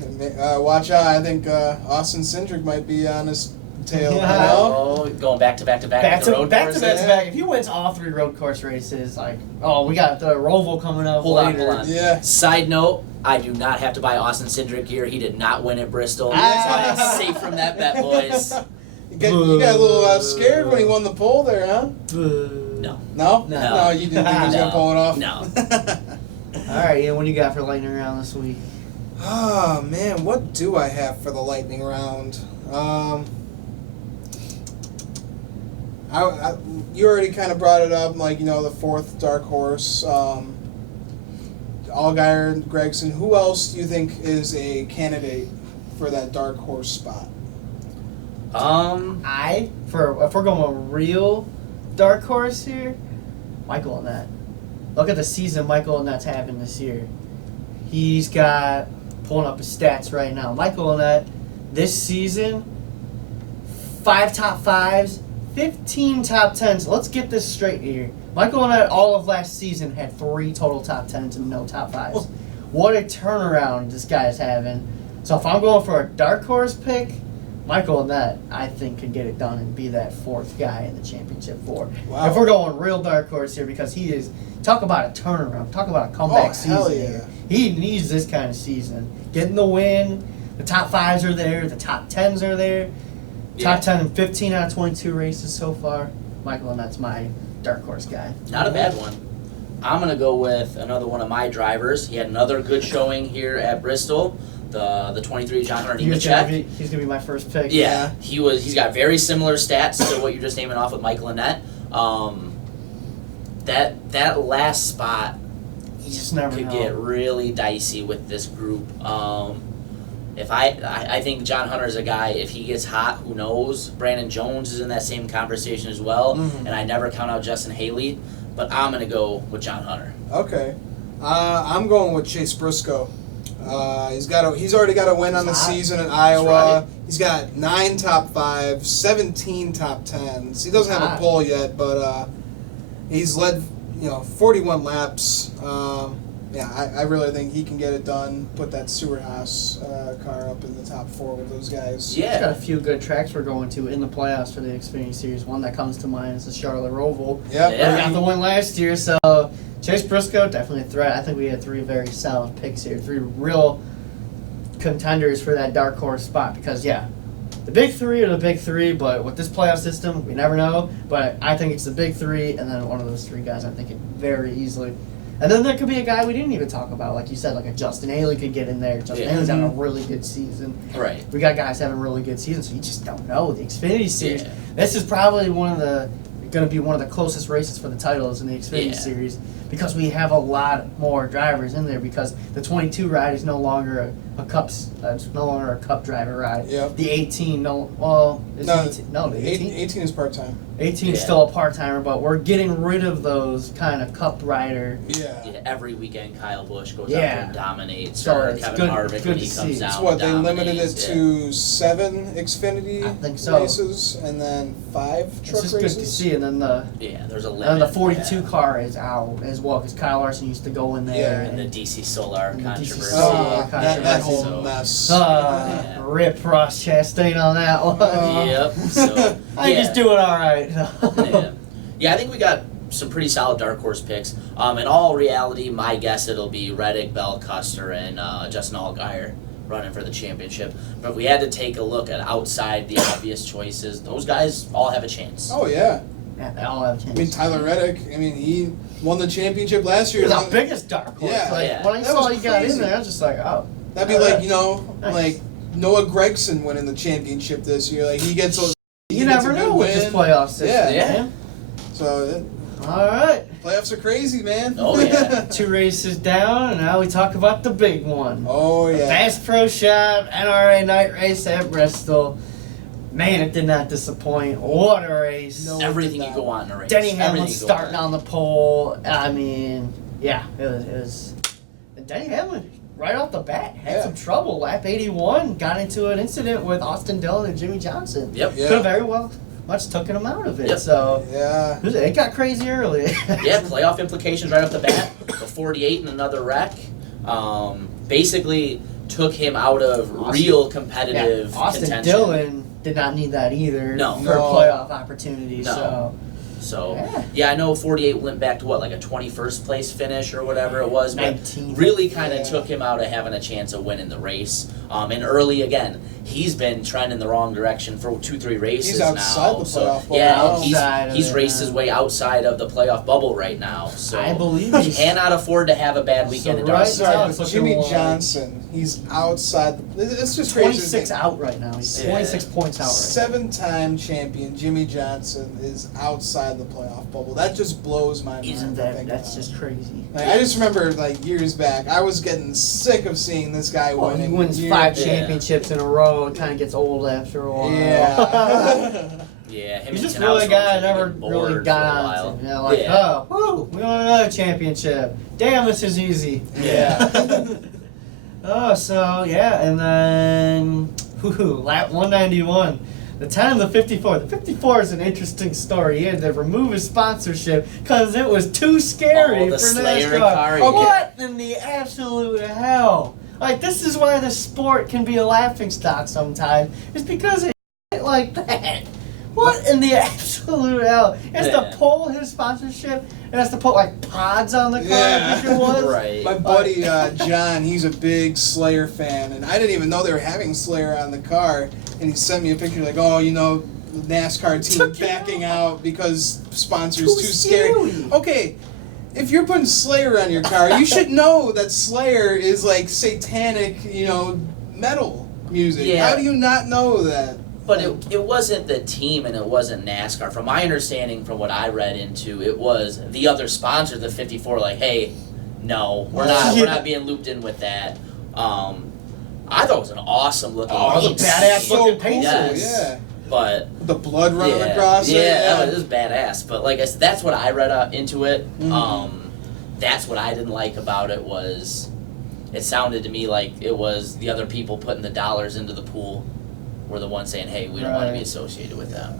watch out. I think Austin Cindric might be on his tail. Yeah. You know? Oh, going back to back to back with the road courses. If he wins all 3 road course races, like, we got the Roval coming up later. Hold on. Yeah. Side note, I do not have to buy Austin Cindric gear. He did not win at Bristol. So I'm safe from that bet, boys. You got a little scared when he won the pole there, huh? No. No? No. No, you didn't think he was going to pull it off? No. All right, Ian, what do you got for lightning round this week? Oh, man, what do I have for the lightning round? You already kind of brought it up, like, the 4th dark horse. Allgaier, Gregson. Who else do you think is a candidate for that dark horse spot? If we're going real dark horse here, Michael Annett. Look at the season Michael Annett's having this year. He's got, pulling up his stats right now, Michael Annett, this season, 5 top 5s, 15 top 10s. Let's get this straight here. Michael Annett, all of last season, had 3 total top 10s and no top 5s. What a turnaround this guy is having. So if I'm going for a dark horse pick, Michael Annett, I think, could get it done and be that 4th guy in the championship 4. Wow. If we're going real dark horse here, because he is, talk about a turnaround, talk about a comeback season hell yeah. here. He needs this kind of season. Getting the win, the top 5s are there, the top 10s are there. Top 10 in 15 out of 22 races so far. Michael Annett's my dark horse guy. Not a bad one. I'm going to go with another one of my drivers. He had another good showing here at Bristol. The 23 John Hunter He's gonna be my first pick. Yeah, he's got very similar stats to what you're just naming off with Michael Annett. That last spot You just never could know. get really dicey with this group. If I think John Hunter's a guy, if he gets hot, who knows? Brandon Jones is in that same conversation as well, and I never count out Justin Haley, but I'm going to go with John Hunter. Okay. I'm going with Chase Briscoe. He's already got a win on the season in Iowa. Right. He's got 9 top 5s, 17 top 10s. He doesn't have a pole yet, but he's led 41 laps. I really think he can get it done. Put that Stewart Haas car up in the top 4 with those guys. Yeah. He's got a few good tracks we're going to in the playoffs for the Xfinity Series. One that comes to mind is the Charlotte Roval. Yep. They got the win last year, so Chase Briscoe, definitely a threat. I think we had 3 very solid picks here. 3 real contenders for that dark horse spot because, the big 3 are the big 3, but with this playoff system, we never know. But I think it's the big 3, and then one of those 3 guys I'm thinking very easily. And then there could be a guy we didn't even talk about, like you said, like a Justin Haley could get in there. Justin Haley's having a really good season. Right. We got guys having really good seasons, so you just don't know. The Xfinity Series, this is probably going to be one of the closest races for the titles in the Xfinity Series because we have a lot more drivers in there because the 22 ride is no longer a cup driver ride. Yep. The 18 the 18 is part-time. 18 is still a part-timer, but we're getting rid of those kind of cup rider. Yeah. Every weekend Kyle Busch goes out there and dominates. So or it's Kevin good- Harvick good when he to comes see. out. It's what, they limited it dominates, to 7 Xfinity I think so. races and then 5 It's truck just races? good to see, and then there's a limit. and the 42 car is out as well because Kyle Larson used to go in there. And the DC Solar And the DC controversy. Solar that whole So- mess. Rip Ross Chastain on that one. Yep. So I think he's doing all right. Yeah, I think we got some pretty solid dark horse picks. In all reality, my guess it'll be Reddick, Bell, Custer, and Justin Allgaier running for the championship. But if we had to take a look at outside the obvious choices, those guys all have a chance. Oh, yeah. Yeah, they all have a chance. Tyler Reddick, he won the championship last year. He was the biggest dark horse. Yeah. Like, Yeah. when I That saw was he got in crazy. there, I was just like, oh. That'd be like Noah Gregson winning the championship this year. Like, he gets those. You never a good know with this win. playoff system. Yeah. Man. So All right. playoffs are crazy, man. Oh, yeah. 2 races down, and now we talk about the big one. Oh The yeah. Bass Pro Shop NRA night race at Bristol. Man, it did not disappoint. What a race. No. Everything you go on in a race. Denny Hamlin Everything you go starting on. on the pole. I mean, yeah, it was. And Denny Hamlin, right off the bat, had some trouble. Lap 81, got into an incident with Austin Dillon and Jimmy Johnson. Yep. Yeah. Could have very well much taken him out of it. Yep. So Yeah. it got crazy early. Yeah, playoff implications right off the bat. The 48 and another wreck. Basically took him out of real competitive Austin contention. Dillon did not need that either No. for No. a playoff opportunity. No. So, Yeah. yeah, I know 48 went back to what, like a 21st place finish or whatever it was, but 19. really kind of Yeah. took him out of having a chance of winning the race. And early again, he's been trending in the wrong direction for 2-3 races He's outside now. the So, playoff bubble yeah, now. Outside of he's it raced now. his way outside of the playoff bubble right now. So I believe he he's cannot afford to have a bad weekend So at right Darlington. now- Sorry, it's looking Jimmy like- Johnson. He's outside. It's just crazy. 26 out right now. He's Yeah. 26 points out right 7-time champion Jimmy Johnson is outside the playoff bubble. That just blows my mind. Isn't to that? think That's about. just crazy. Like, I just remember, like, years back, I was getting sick of seeing this guy Well, he winning. wins year 5 after year. championships in a row. It kind of gets old after a while. Yeah. Yeah, him He's and just Ken really a House guy I were never getting really bored got for a on while. to. You know, like, Yeah. woo, we won another championship. Damn, this is easy. Yeah. Oh, so, yeah, and then, lap 191. The time of the 54. The 54 is an interesting story. He had to remove his sponsorship because it was too scary Oh, the for Slayer NASCAR. car, yeah. What in the absolute hell? Like, this is why the sport can be a laughingstock sometimes. It's because it like that. What in the absolute hell? He has Yeah. to pull his sponsorship and has to put like pods on the car, Yeah. I think it was. Right. My buddy John, he's a big Slayer fan, and I didn't even know they were having Slayer on the car. And he sent me a picture like, oh, you know, the NASCAR team Took it backing out because sponsors too scary. scary. Okay, if you're putting Slayer on your car, you should know that Slayer is like satanic, you know, metal music. Yeah. How do you not know that? But it wasn't the team and it wasn't NASCAR. From my understanding, from what I read into, it was the other sponsor, the 54, like, hey, no, we're not being looped in with that. I thought it was an awesome looking Oh, it was a paint. badass looking paint. Yes. Yeah. But The blood running yeah, across it. it was badass. But like I said, that's what I read into it. Mhm. That's what I didn't like about it was, it sounded to me like it was the other people putting the dollars into the pool were the ones saying, hey, we don't want to be Right. associated with them.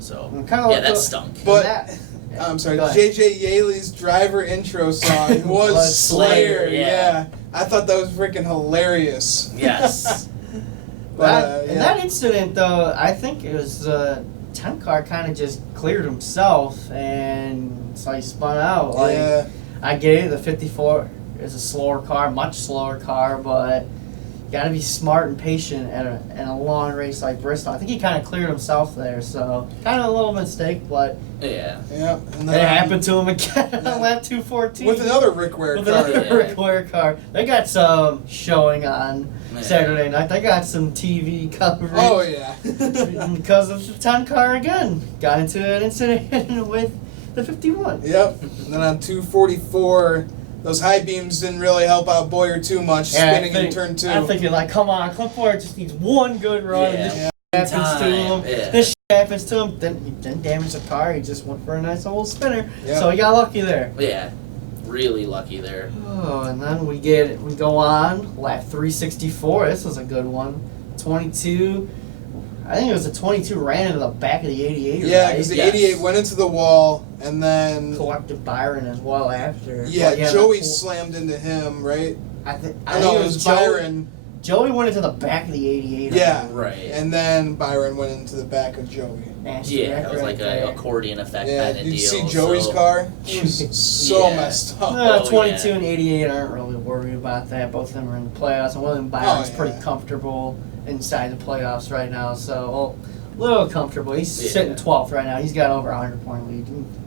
So Kinda yeah, like that the- stunk. But that, I'm sorry, Go ahead. JJ Yaley's driver intro song was Was Slayer. Slayer, yeah. I thought that was freaking hilarious. Yes. But, in that incident, though, I think it was 10 car kind of just cleared himself, and so he spun out. Like, yeah. I get it, the 54 is a slower car, much slower car, but you got to be smart and patient in a long race like Bristol. I think he kind of cleared himself there, so kind of a little mistake, but Yeah. Yep. And it happened to him again on lap 214. with another Rick Ware With car. another Yeah. Rick Ware car. They got some showing on Yeah. Saturday night. They got some TV coverage. Oh yeah. Because of the 10 car again. Got into an incident with the 51. Yep. And then on 244, those high beams didn't really help out Boyer too much, spinning in turn 2. I'm thinking, like, come on, Clipboard just needs one good run. And this Yeah. shit happens to him. Yeah. This shit happens to him. Then he didn't damage the car. He just went for a nice old spinner. Yep. So he got lucky there. Yeah. Really lucky there. Oh, and then we go on lap 364. This was a good one. 22. I think it was a 22 ran into the back of the 88. Yeah, right? because the Yes. 88 went into the wall, and then Collective Byron as well after. yeah, But Joey the- slammed into him, right? I think No, it was Joey. Byron. Joey went into the back of the 88. Yeah. Right. And then Byron went into the back of Joey. Nasty Yeah, wreck it was right like there. an accordion effect Yeah, kind of you deal. see Joey's so, car? It was so Yeah. messed up. Oh, 22 yeah. and 88 aren't really worried about that. Both of them are in the playoffs, and William Byron's yeah. pretty comfortable inside the playoffs right now. So, a little comfortable. He's Yeah. sitting 12th right now. He's got over a 100-point lead.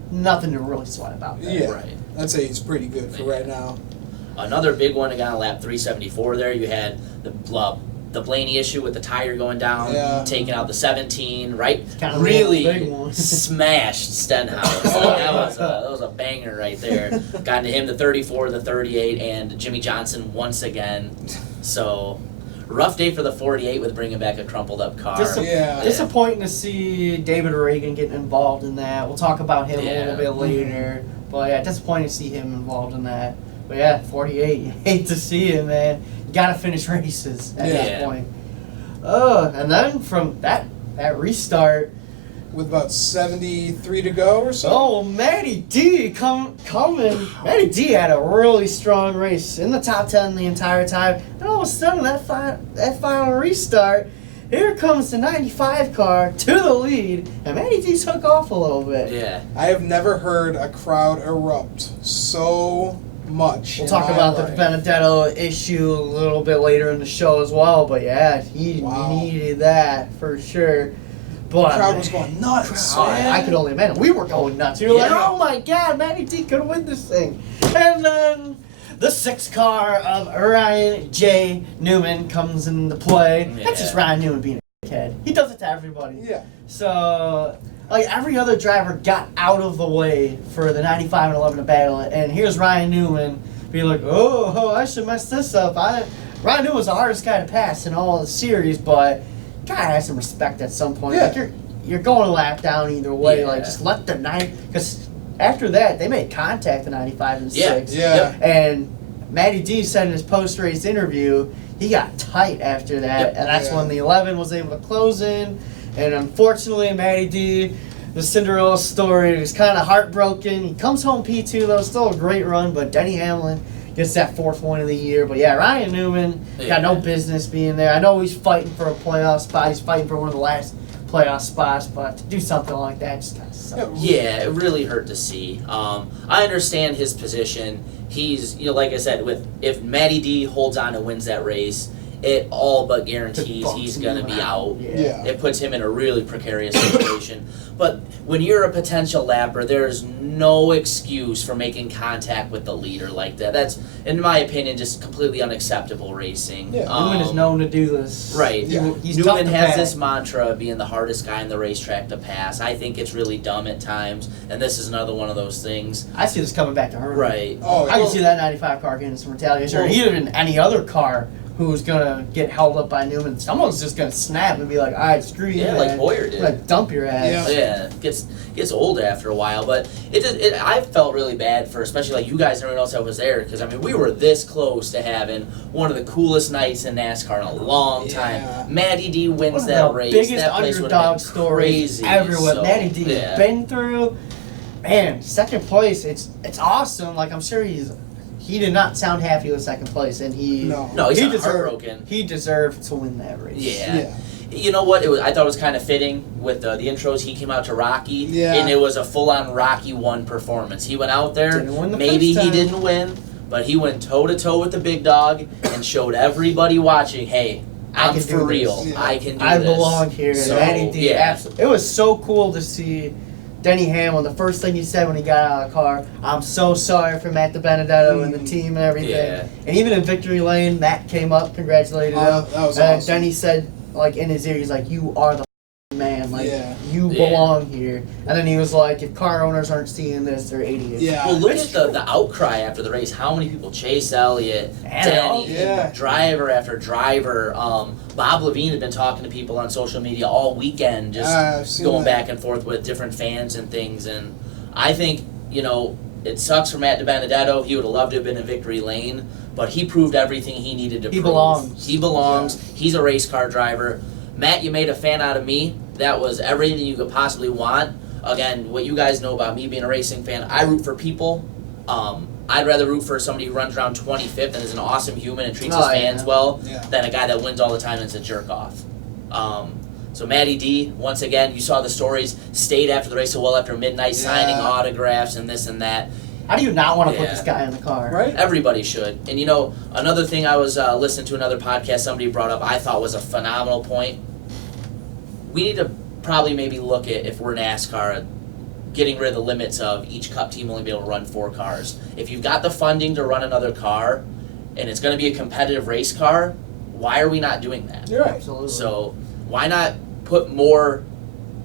Nothing to really sweat about there. Yeah. Right. I'd say he's pretty good for right now. Another big one again on lap 374 there. You had the the Blaney issue with the tire going down, taking out the 17, right? Kind of Really big one. smashed Stenhouse. That was a banger right there. Got into him the 34, the 38, and Jimmy Johnson once again. So, rough day for the 48 with bringing back a crumpled up car. Disappointing to see David Reagan getting involved in that. We'll talk about him a little bit later. But yeah, disappointing to see him involved in that. But yeah, 48, you hate to see it, man. You gotta finish races at that point. And then from that restart, with about 73 to go or so. Oh, Matty D coming. Matty D had a really strong race in the top 10 the entire time. And all of a sudden, that final restart, here comes the 95 car to the lead, and Matty D took off a little bit. Yeah. I have never heard a crowd erupt so much. We'll talk about the Benedetto issue a little bit later in the show as well, but yeah, he needed that for sure. But the crowd was going nuts, man. I could only imagine. We were going nuts. We were like, oh my God, Matty D could win this thing. And then the 6 car of Ryan J. Newman comes into play. Yeah. That's just Ryan Newman being a kid. He does it to everybody. Yeah. So, like, every other driver got out of the way for the 95 and 11 to battle it. And here's Ryan Newman being like, oh, I should mess this up. Ryan Newman was the hardest guy to pass in all of the series, but gotta have some respect at some point. Yeah. Like, you're going a lap down either way. Yeah. Like, just let the 9, because after that, they made contact the 95 and 6. Yeah. And Matty D said in his post-race interview, he got tight after that, and that's when the 11 was able to close in. And unfortunately, Matty D, the Cinderella story, is kind of heartbroken. He comes home P2, though, still a great run, but Denny Hamlin gets that 4th win of the year. But yeah, Ryan Newman got no business being there. I know he's fighting for a playoff spot. He's fighting for one of the last playoff spots, but to do something like that just kind of sucks. Yeah, it really hurt to see. I understand his position. He's, like I said, if Matty D holds on and wins that race, it all but guarantees he's going to be out. Yeah. It puts him in a really precarious situation. But when you're a potential lapper, there's no excuse for making contact with the leader like that. That's, in my opinion, just completely unacceptable racing. Yeah. Newman is known to do this. Right. Yeah. He's Newman tough to has pass. this mantra of being the hardest guy in the racetrack to pass. I think it's really dumb at times, and this is another one of those things. I see this coming back to her. Right. Oh, I can see that 95 car getting some retaliation, or even any other car who's gonna get held up by Newman. Someone's just gonna snap and be like, all right, screw you. Yeah, like Boyer did. Like, dump your ass. Yeah, gets old after a while, but I felt really bad for, especially like you guys and everyone else that was there, because I mean we were this close to having one of the coolest nights in NASCAR in a long time. Matty D wins One of that the race. biggest That place would underdog have been stories crazy. everywhere. So, Matty D has been through. Man, 2nd place. It's awesome. Like, I'm sure he did not sound happy with 2nd place, and No, he's not heartbroken. He deserved to win that race. Yeah. You know what? I thought it was kind of fitting with the intros. He came out to Rocky, and it was a full-on Rocky 1 performance. He went out there. Didn't win the Maybe first he time. didn't win, but he went toe-to-toe with the big dog and showed everybody watching, hey, I I'm can for do real. this. I can do I this. belong here. So, Matty D, absolutely. It was so cool to see Denny Hamlin. The first thing he said when he got out of the car, I'm so sorry for Matt DiBenedetto and the team and everything. Yeah. And even in victory lane, Matt came up, congratulated him. That was And awesome. Denny said, like, in his ear, he's like, you are the man. Like, you Yeah. belong here. And then he was like, if car owners aren't seeing this, they're idiots. Yeah. Well, look at the outcry after the race. How many people? Chase Elliott, Denny, driver after driver. Bob Levine had been talking to people on social media all weekend, just going back and forth with different fans and things. And I think, it sucks for Matt DiBenedetto. He would have loved to have been in victory lane, but he proved everything he needed to prove. He belongs. Yeah. He's a race car driver. Matt, you made a fan out of me. That was everything you could possibly want. Again, what you guys know about me being a racing fan, I root for people. I'd rather root for somebody who runs around 25th and is an awesome human and treats his fans well than a guy that wins all the time and is a jerk off. So Matty D, once again, you saw the stories, stayed after the race till well after midnight, signing autographs and this and that. How do you not want to put this guy in the car? Right? Everybody should. And another thing I was listening to another podcast somebody brought up I thought was a phenomenal point. We need to probably maybe look at, if we're NASCAR, getting rid of the limits of each Cup team only be able to run 4 cars. If you've got the funding to run another car, and it's going to be a competitive race car, Why are we not doing that? You're right. Absolutely. So why not put more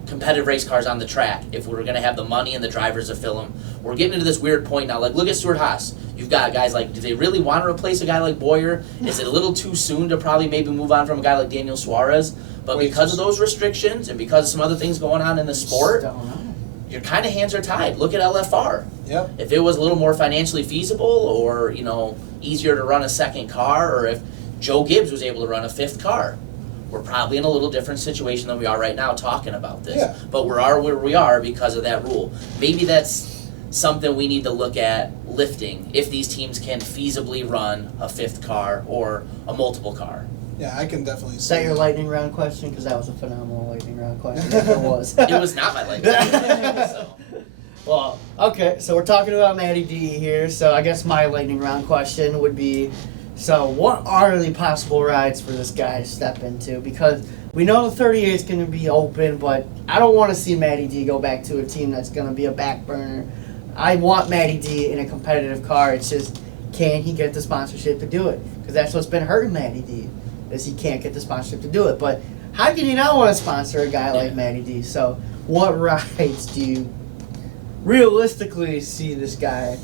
competitive race cars on the track if we're going to have the money and the drivers to fill them? We're getting into this weird point now. Like, look at Stewart-Haas. You've got guys like, do they really want to replace a guy like Boyer? Is it a little too soon to probably maybe move on from a guy like Daniel Suarez? But because of those restrictions and because of some other things going on in the sport, your kind of hands are tied. Look at LFR. Yep. If it was a little more financially feasible or, easier to run a second car, or if Joe Gibbs was able to run a fifth car, we're probably in a little different situation than we are right now talking about this. Yeah. But we are where we are because of that rule. Maybe that's something we need to look at lifting if these teams can feasibly run a fifth car or a multiple car. Yeah, I can definitely Is see that your lightning round question? Because that was a phenomenal lightning round question. If it was. It was not my lightning round. So. Well, okay, so we're talking about Matty D here, so I guess my lightning round question would be, so what are the possible rides for this guy to step into? Because we know the 38 is going to be open, but I don't want to see Matty D go back to a team that's going to be a back burner. I want Matty D in a competitive car. It's just, can he get the sponsorship to do it? Because that's what's been hurting Matty D, is he can't get the sponsorship to do it. But how can you not want to sponsor a guy like Matty D? So what rides do you realistically see this guy?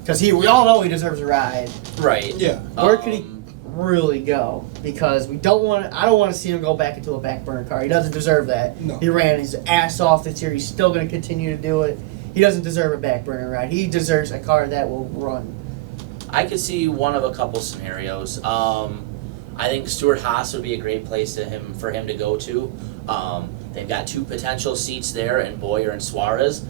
Because we all know he deserves a ride. Right. Yeah. Where could he really go? Because I don't want to see him go back into a back burner car. He doesn't deserve that. No. He ran his ass off this year. He's still going to continue to do it. He doesn't deserve a back burner ride. He deserves a car that will run. I could see one of a couple scenarios. I think Stewart-Haas would be a great place for him to go to. They've got two potential seats there in Boyer and Suarez.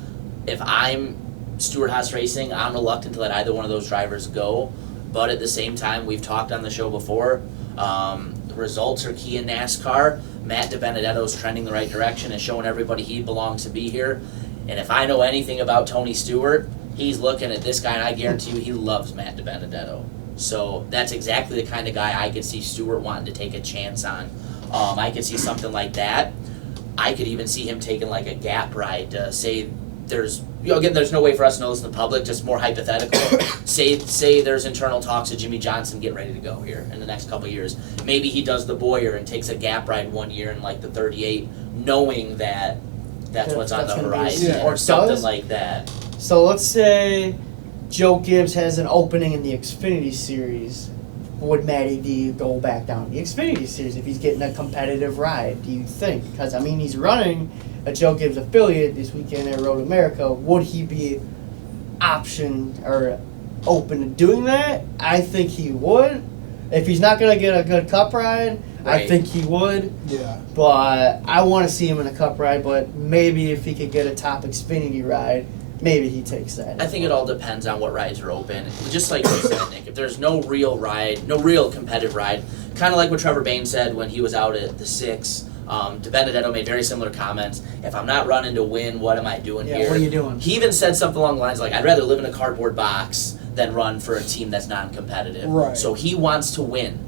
If I'm Stewart-Haas Racing, I'm reluctant to let either one of those drivers go. But at the same time, we've talked on the show before, the results are key in NASCAR. Matt DiBenedetto's trending the right direction and showing everybody he belongs to be here. And if I know anything about Tony Stewart, he's looking at this guy, and I guarantee you he loves Matt DiBenedetto. So that's exactly the kind of guy I could see Stewart wanting to take a chance on. I could see something like that. I could even see him taking like a gap ride to say there's, again, there's no way for us to know this in the public, just more hypothetical. say there's internal talks of Jimmy Johnson getting ready to go here in the next couple of years. Maybe he does the Boyer and takes a gap ride 1 year in like the 38, knowing that that's what's on the horizon or something like that. So let's say Joe Gibbs has an opening in the Xfinity Series. Would Matty D go back down to the Xfinity Series if he's getting a competitive ride, do you think? Because, he's running a Joe Gibbs affiliate this weekend at Road America. Would he be optioned or open to doing that? I think he would. If he's not going to get a good cup ride, Right. I think he would. Yeah. But I want to see him in a cup ride, but maybe if he could get a top Xfinity ride, maybe he takes that. I think it all depends on what rides are open. Just like you said, Nick, if there's no real ride, no real competitive ride, kind of like what Trevor Bain said when he was out at the 6, DiBenedetto made very similar comments. If I'm not running to win, what am I doing here? What are you doing? He even said something along the lines like, I'd rather live in a cardboard box than run for a team that's non-competitive. Right. So he wants to win.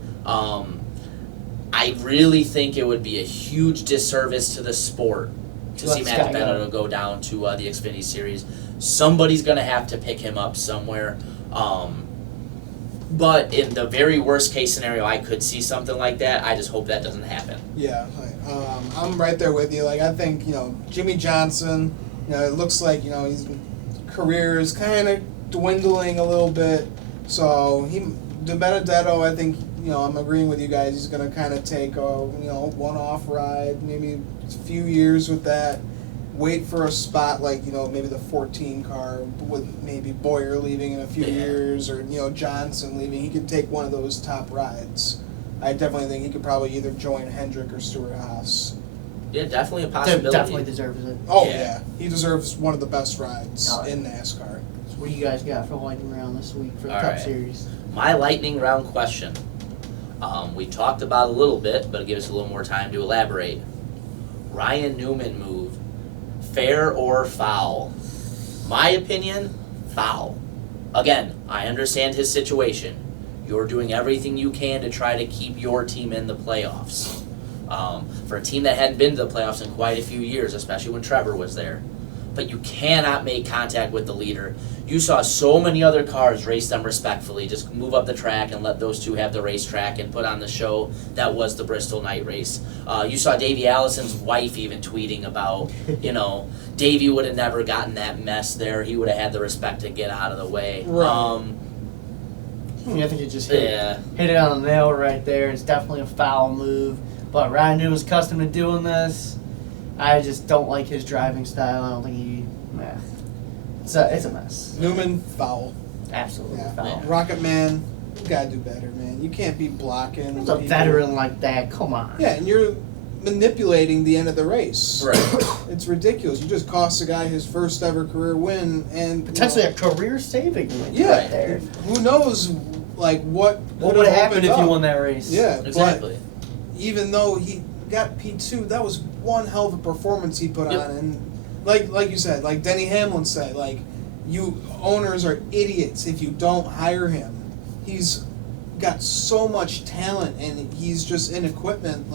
I really think it would be a huge disservice to the sport to see Matt DiBenedetto go down to the Xfinity Series. Somebody's going to have to pick him up somewhere. But in the very worst case scenario, I could see something like that. I just hope that doesn't happen. Yeah, I'm right there with you. Like, I think, Jimmy Johnson, it looks like, his career is kind of dwindling a little bit. So, DiBenedetto, I think, I'm agreeing with you guys. He's going to kind of take a, one-off ride, maybe a few years with that. Wait for a spot like, maybe the 14 car with maybe Boyer leaving in a few years or, Johnson leaving. He could take one of those top rides. I definitely think he could probably either join Hendrick or Stewart-Haas. Yeah, definitely a possibility. Definitely deserves it. Oh, yeah. He deserves one of the best rides in NASCAR. So what do you guys got for lightning round this week for the Cup Series? My lightning round question. We talked about a little bit, but give us a little more time to elaborate. Ryan Newman move. Fair or foul? My opinion, foul. Again, I understand his situation. You're doing everything you can to try to keep your team in the playoffs. For a team that hadn't been to the playoffs in quite a few years, especially when Trevor was there. but you cannot make contact with the leader. You saw so many other cars race them respectfully, just move up the track and let those two have the racetrack and put on the show that was the Bristol night race. You saw Davey Allison's wife even tweeting about, Davey would have never gotten that mess there. He would have had the respect to get out of the way. Right. I think you just hit it on the nail right there. It's definitely a foul move. But Ryan Newman's accustomed to doing this. I just don't like his driving style. I don't think he... It's a mess. Newman, foul. Absolutely foul. Yeah. Rocket Man, you gotta do better, man. You can't be blocking. It's a people. veteran like that. Come on. Yeah, and you're manipulating the end of the race. Right. It's ridiculous. You just cost a guy his first ever career win and Potentially a career-saving win yeah, right there. who knows, what would have happened if up. you won that race? Yeah, Exactly. But even though he got P2, that was one hell of a performance he put Yep. on. And like you said, like Denny Hamlin said, you owners are idiots if you don't hire him. He's got so much talent and he's just in equipment,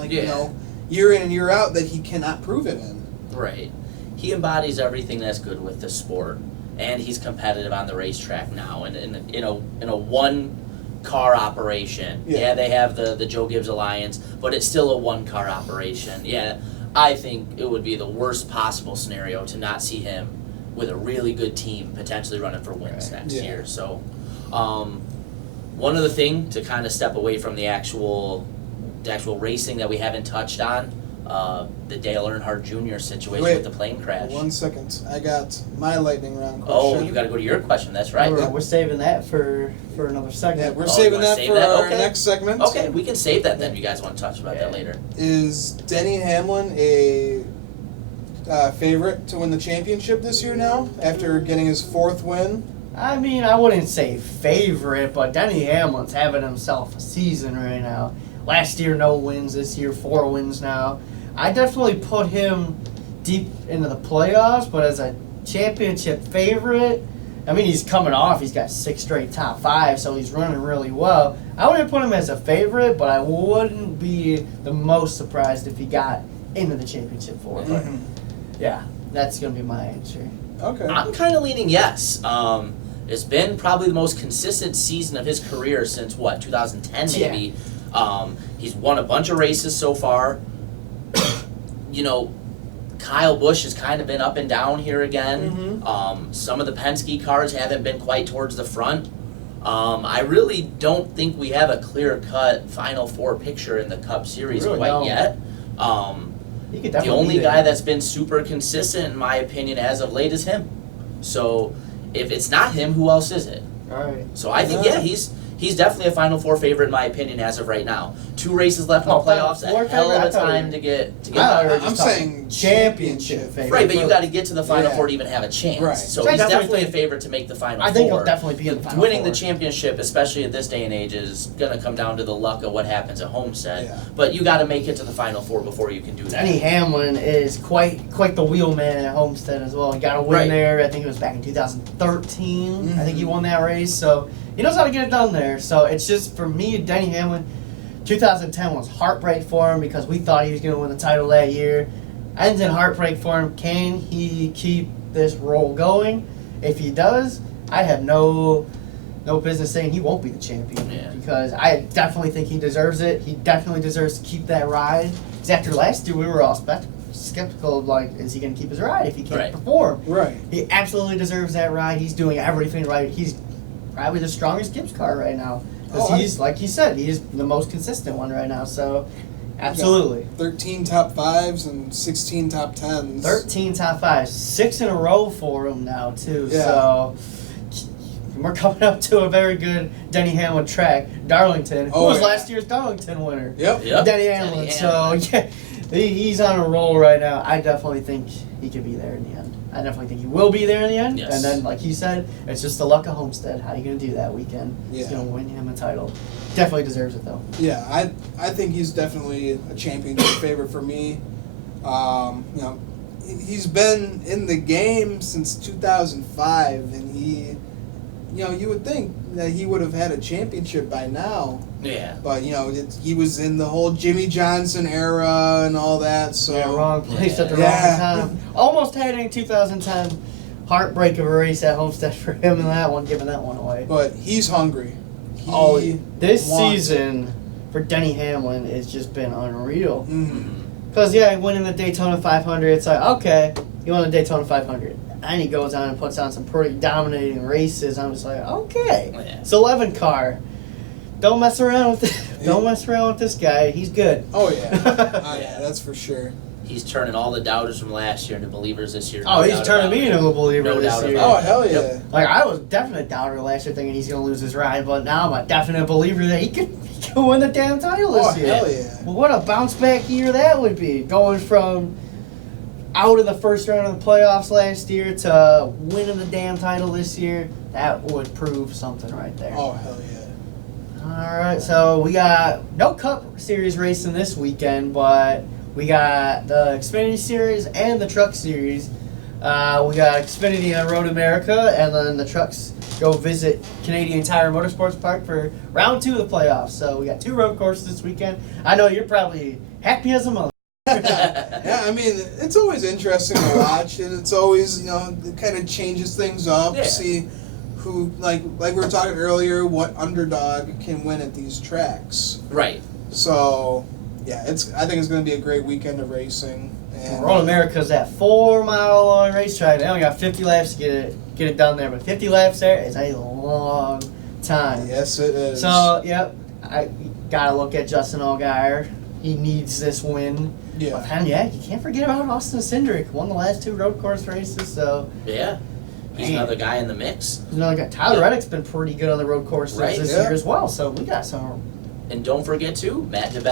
year in and year out that he cannot prove it in. Right. He embodies everything that's good with the sport, and he's competitive on the racetrack now. And in a one-car operation, Yeah. they have the Joe Gibbs Alliance, but it's still a one-car operation. Yeah, I think it would be the worst possible scenario to not see him with a really good team potentially running for wins next Yeah. year. So, one other thing to kind of step away from the actual racing that we haven't touched on, the Dale Earnhardt Jr. situation Wait, with the plane crash. 1 second. I got my lightning round question. Oh, you got to go to your question. That's right. We're saving that for another segment. Yeah, we're Oh, saving you wanna that save for that? our Okay. next segment. Okay, we can save that then. You guys want to talk about that later? Is Denny Hamlin a favorite to win the championship this year now after getting his 4th win? I mean, I wouldn't say favorite, but Denny Hamlin's having himself a season right now. Last year, no wins. This year, 4 wins now. I definitely put him deep into the playoffs, but as a championship favorite, I mean, he's coming off. He's got 6 straight top 5, so he's running really well. I wouldn't put him as a favorite, but I wouldn't be the most surprised if he got into the championship for it. But yeah, that's going to be my answer. Okay. I'm kind of leaning yes. It's been probably the most consistent season of his career since 2010 maybe. He's won a bunch of races so far. Kyle Busch has kind of been up and down here again. Some of the Penske cars haven't been quite towards the front. I really don't think we have a clear-cut Final Four picture in the Cup Series quite yet. He could The definitely only be there. guy that's been super consistent, in my opinion, as of late is him. So if it's not him, who else is it? All right. So I think, he's definitely a Final Four favorite in my opinion as of right now. 2 races left in the playoffs, Final Four a hell of favorite? a I thought time you- to get. I'm saying championship favorite. Right, but you got to get to the Final Yeah. Four to even have a chance. Right. So So I he's definitely definitely a think- favorite to make the Final Four. I think he'll definitely be in the Final Winning Four. the championship, especially at this day and age, is going to come down to the luck of what happens at Homestead. Yeah. But you got to make it to the Final Four before you can do that. Denny Hamlin is quite the wheelman at Homestead as well. He got a win Right. there. I think it was back in 2013. I think he won that race. So he knows how to get it done there. So it's just, for me, Denny Hamlin, 2010 was heartbreak for him because we thought he was going to win the title that year. Ends in heartbreak for him. Can he keep this roll going? If he does, I have no business saying he won't be the champion. Yeah. Because I definitely think he deserves it. He definitely deserves to keep that ride. Because after last year, we were all skeptical of, is he going to keep his ride if he can't Right. perform? Right. He absolutely deserves that ride. He's doing everything right. He's probably the strongest Gibbs car right now. Because he's, like he said, he's the most consistent one right now. So, absolutely. 13 top 5s and 16 top 10s. 13 top 5s. 6 in a row for him now, too. Yeah. So, we're coming up to a very good Denny Hamlin track. Darlington, who was last year's Darlington winner. Yep. Yep. Denny Hamlin. So, yeah, he's on a roll right now. I definitely think he could be there in the end. I definitely think he will be there in the end. Yes. And then, like he said, it's just the luck of Homestead. How are you going to do that weekend? He's Yeah. going to win him a title. Definitely deserves it, though. Yeah, I think he's definitely a championship favorite for me. He's been in the game since 2005, and you would think that he would have had a championship by now. Yeah. But, he was in the whole Jimmy Johnson era and all that, so... Yeah, wrong place at the Yeah. wrong time. Almost had a 2010 heartbreak of a race at Homestead for him in that one, giving that one away. But he's hungry. This wants season for Denny Hamlin has just been unreal. Mm-hmm. Because, winning the Daytona 500, it's like, okay, he won the Daytona 500. And he goes on and puts on some pretty dominating races. I'm just like, okay. Yeah. It's 11 car. Don't mess around with Don't mess around with this guy. He's good. Oh, yeah. Oh, yeah, that's for sure. He's turning all the doubters from last year into believers this year. Oh, he's turning me into a believer No this doubt year. about Oh, hell yeah. Yep. Like, I was definitely a doubter last year thinking he's going to lose his ride, but now I'm a definite believer that he could win the damn title Oh, this year. hell yeah. Well, what a bounce back year that would be. Going from out in the first round of the playoffs last year to winning the damn title this year, that would prove something right there. Oh, hell yeah. All right, so we got no Cup Series racing this weekend, but we got the Xfinity Series and the Truck Series. We got Xfinity on Road America, and then the trucks go visit Canadian Tire Motorsports Park for round 2 of the playoffs. So we got 2 road courses this weekend. I know you're probably happy as a mother. Yeah, I mean, it's always interesting to watch, and it's always, it kind of changes things up. Yeah. See who, like we were talking earlier, what underdog can win at these tracks. Right. So, yeah, I think it's going to be a great weekend of racing. And Road America's that 4-mile long racetrack. They only got 50 laps to get it done there, but 50 laps there is a long time. Yes, it is. So, yep, I gotta look at Justin Allgaier. He needs this win. Yeah. But then, you can't forget about Austin Cindric. Won the last 2 road course races, so Yeah. He's Man. another guy in the mix. there's another guy. Tyler Reddick's been pretty good on the road courses Right, this yeah. year as well. So we got some. And don't forget, too, Matt DiBenedetto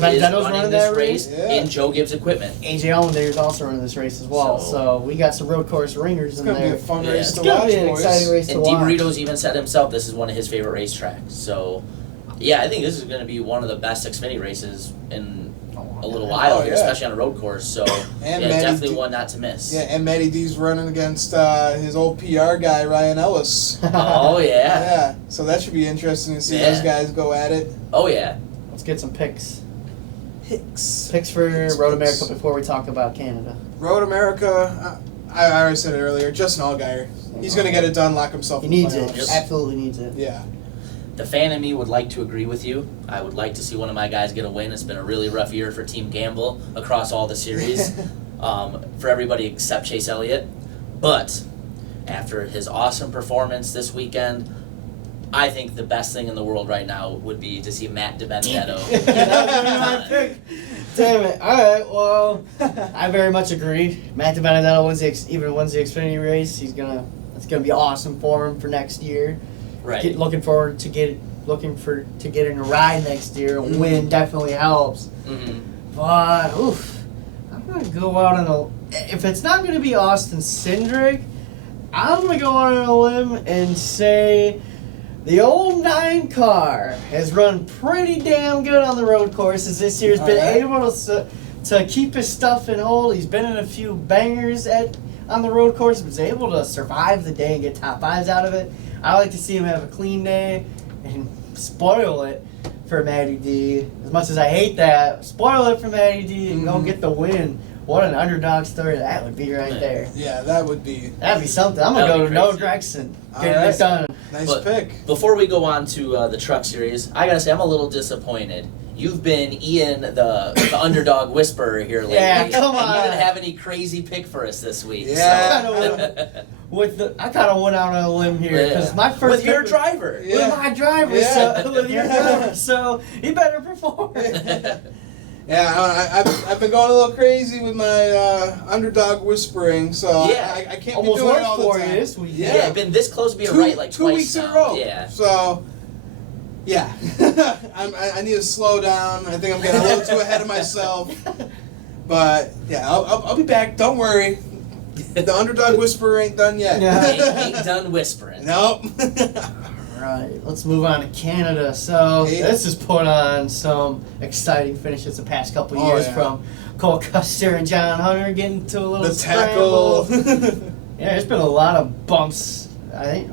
Matt is DiBenedetto's running running this that race race? Yeah. in Joe Gibbs equipment. AJ Allendale's also running this race as well. So- So we got some road course ringers It's in going to there. be a fun Yeah. race It's to gonna watch, be an boys. exciting race to And watch. DiBurrito's even said himself this is one of his favorite racetracks. So, yeah, I think this is going to be one of the best Xfinity races in a little while Oh, here, yeah. especially on a road course. So, And yeah, Matty definitely D- one not to miss. Yeah, and Matty D's running against his old PR guy, Ryan Ellis. Oh, yeah. Yeah, so that should be interesting to see Yeah. those guys go at it. Oh, yeah. Let's get some picks. Hicks. Picks for Picks. Road America before we talk about Canada. Road America, I already said it earlier, Justin Allgaier. He's going to get it done, lock himself He in the needs it. playoffs. Yep. Absolutely needs it. Yeah. The fan in me would like to agree with you. I would like to see one of my guys get a win. It's been a really rough year for Team Gamble across all the series, for everybody except Chase Elliott. But after his awesome performance this weekend, I think the best thing in the world right now would be to see Matt DiBenedetto. Damn it. All right. Well, I very much agree. Matt DiBenedetto wins the Xfinity race. It's gonna be awesome for him for next year. Right. Looking forward to getting a ride next year. A win definitely helps. Mm-hmm. But I'm gonna go out on a. If it's not gonna be Austin Cindric, I'm gonna go out on a limb and say the old 9 car has run pretty damn good on the road courses this year. He's been Alright. able to keep his stuff in hold. He's been in a few bangers on the road course. Was able to survive the day and get top 5s out of it. I like to see him have a clean day and spoil it for Matty D. As much as I hate that, spoil it for Matty D and go get the win. What an underdog story that would be right there. Yeah, that would be That'd be something. I'm going to That'd go be to Noah crazy. Gragson. Alright. Get it done. nice But- pick. Before we go on to the truck series, I gotta say I'm a little disappointed. You've been Ian, the underdog whisperer here lately. Yeah, come And you on. didn't have any crazy pick for us this week. Yeah. So. I kind of went out on a limb here because my first with your pick was- driver. Yeah. with my driver, Yeah. so with your driver, so he better perform. Yeah, I've been going a little crazy with my underdog whispering, so Yeah. I can't Almost be doing worked it all the for you time. this week. Yeah, I've been this close to being right like two twice weeks in a now. row. Yeah. So, yeah, I need to slow down. I think I'm getting a little too ahead of myself. But yeah, I'll be back. Don't worry. The underdog whisperer ain't done yet. Yeah. Ain't done whispering. Nope. Right, let's move on to Canada. So Hey. this has put on some exciting finishes the past couple Oh, years yeah. from Cole Custer and John Hunter getting into a little The tackle. scramble. Yeah, there's been a lot of bumps. I think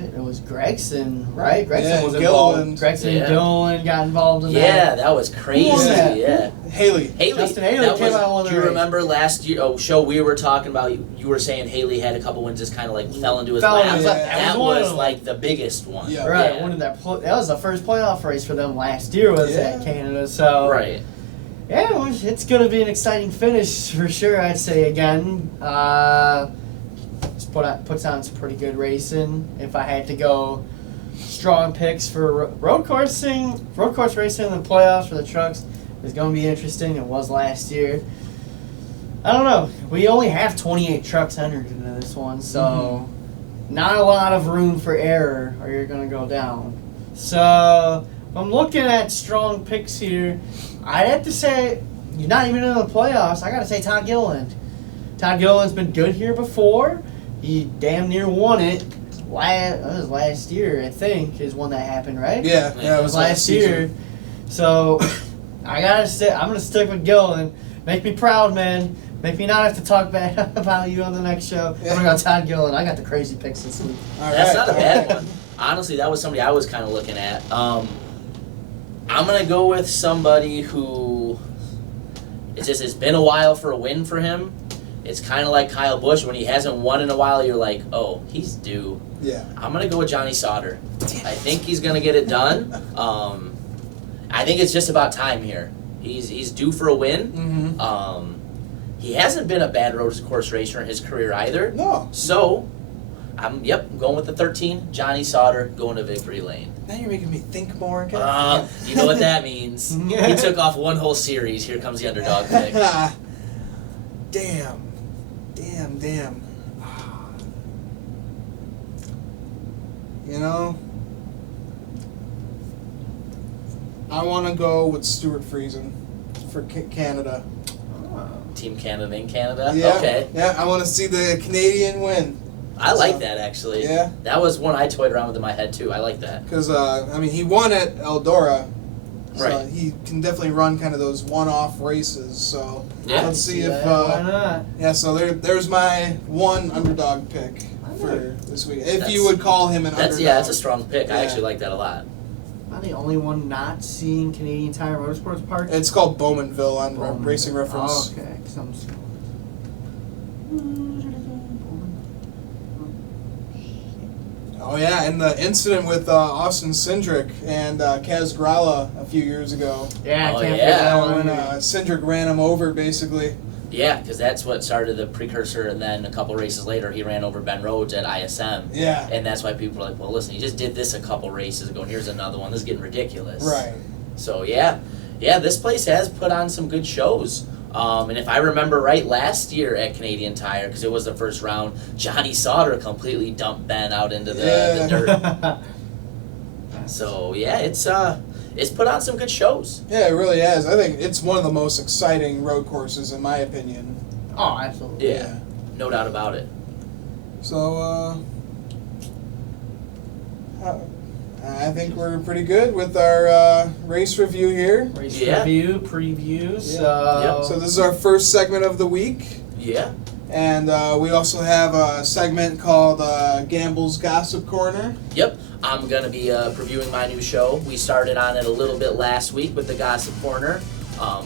it was Gregson, right? Gregson Yeah, was Gilliland. involved. Gregson Yeah. and Gilliland got involved in that. Yeah, that was crazy. Who won that? Yeah. Haley. Justin Haley that came out and won do the you race. remember last year? Show we were talking about. You were saying Haley had a couple wins, just kind of like fell into his Fell lap. into his lap. That That was one of was them. like the biggest one. Yeah. Right, Yeah. one of that was the first playoff race for them last year was at Canada. So Right. yeah, well, it's going to be an exciting finish for sure. I'd say again. Puts on some pretty good racing. If I had to go strong picks for road course racing in the playoffs for the trucks is going to be interesting. It was last year. I don't know. We only have 28 trucks entered into this one, so not a lot of room for error or you're going to go down. So if I'm looking at strong picks here, I'd have to say you're not even in the playoffs. I got to say Todd Gilliland. Todd Gilliland's been good here before. He damn near won it. That was last year, I think, is when that happened, right? Yeah, It was last year. So I gotta say, I'm gonna stick with Gilliland. Make me proud, man. Make me not have to talk bad about you on the next show. Yeah. I'm gonna go Todd Gilliland. I got the crazy picks this week. All That's right, not a all bad right. one. Honestly, that was somebody I was kind of looking at. I'm gonna go with somebody who it's been a while for a win for him. It's kind of like Kyle Busch. When he hasn't won in a while, you're like, oh, he's due. Yeah. I'm going to go with Johnny Sauter. I think he's going to get it done. I think it's just about time here. He's due for a win. Mm-hmm. He hasn't been a bad road course racer in his career either. No. So, I'm going with the 13, Johnny Sauter, going to victory lane. Now you're making me think more. Okay? You know what that means. He took off one whole series. Here comes the underdog pick. Damn. You know, I want to go with Stuart Friesen for Canada. Team Canada in Canada? Yeah. Okay. Yeah, I want to see the Canadian win. I like that, actually. Yeah. That was one I toyed around with in my head, too. I like that. Because, he won at Eldora. So Right. he can definitely run kind of those one-off races. So Yeah. let's see if... why not? yeah, so there's my one underdog pick for this week. If you would call him an underdog. Yeah, that's a strong pick. I Yeah. actually like that a lot. Am I the only one not seeing Canadian Tire Motorsports Park? It's called Bowmanville on Bowmanville. Racing Reference. Oh, okay. 'Cause I'm just- Oh yeah, and the incident with Austin Cindric and Kaz Grala a few years ago. Yeah, Oh, I can't yeah. forget that When one. Cindric ran him over, basically. Yeah, because that's what started the precursor, and then a couple races later, he ran over Ben Rhodes at ISM. Yeah. And that's why people are like, well, listen, he just did this a couple races ago, and here's another one. This is getting ridiculous. Right. So, yeah, this place has put on some good shows. And if I remember right, last year at Canadian Tire, because it was the first round, Johnny Sauter completely dumped Ben out into the dirt. So, yeah, it's put on some good shows. Yeah, it really has. I think it's one of the most exciting road courses, in my opinion. Oh, absolutely. Yeah, no doubt about it. So, I think we're pretty good with our race review here. Race Yeah. review, previews. Yeah. So this is our first segment of the week. Yeah. And we also have a segment called Gamble's Gossip Corner. Yep. I'm going to be previewing my new show. We started on it a little bit last week with the Gossip Corner.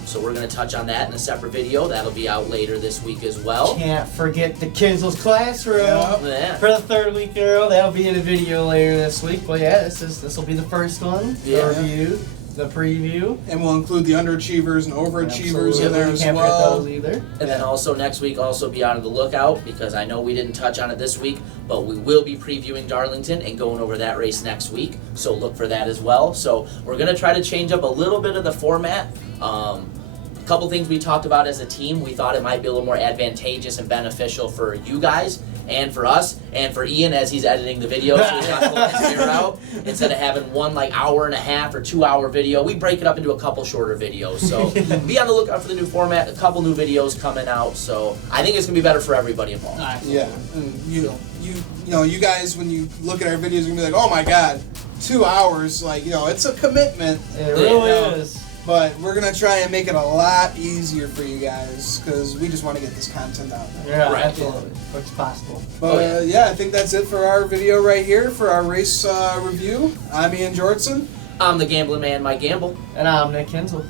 So we're going to touch on that in a separate video. That'll be out later this week as well. Can't forget the Kinsel's Classroom. Yeah. For the third week in a row, that'll be in a video later this week. But yeah, this will be the first one. Yeah. The review, the preview. And we'll include the underachievers and overachievers in there Absolutely. as Can't well. forget those either. And then also next week, also be on the lookout, because I know we didn't touch on it this week, but we will be previewing Darlington and going over that race next week. So look for that as well. So we're going to try to change up a little bit of the format. A couple things we talked about as a team. We thought it might be a little more advantageous and beneficial for you guys and for us and for Ian as he's editing the video, so he's not pulling his hair out. Instead of having one hour and a half or 2 hour video, we break it up into a couple shorter videos. So be on the lookout for the new format. A couple new videos coming out. So I think it's gonna be better for everybody involved. Yeah. And you guys, when you look at our videos, you're gonna be like, oh my god, 2 hours. It's a commitment. It really Yeah. is. But we're going to try and make it a lot easier for you guys because we just want to get this content out there. Yeah, Right. absolutely. If it's possible. But yeah, I think that's it for our video right here for our race review. I'm Ian Jortson. I'm the gambling man, Mike Gamble. And I'm Nick Hensel.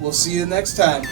We'll see you next time.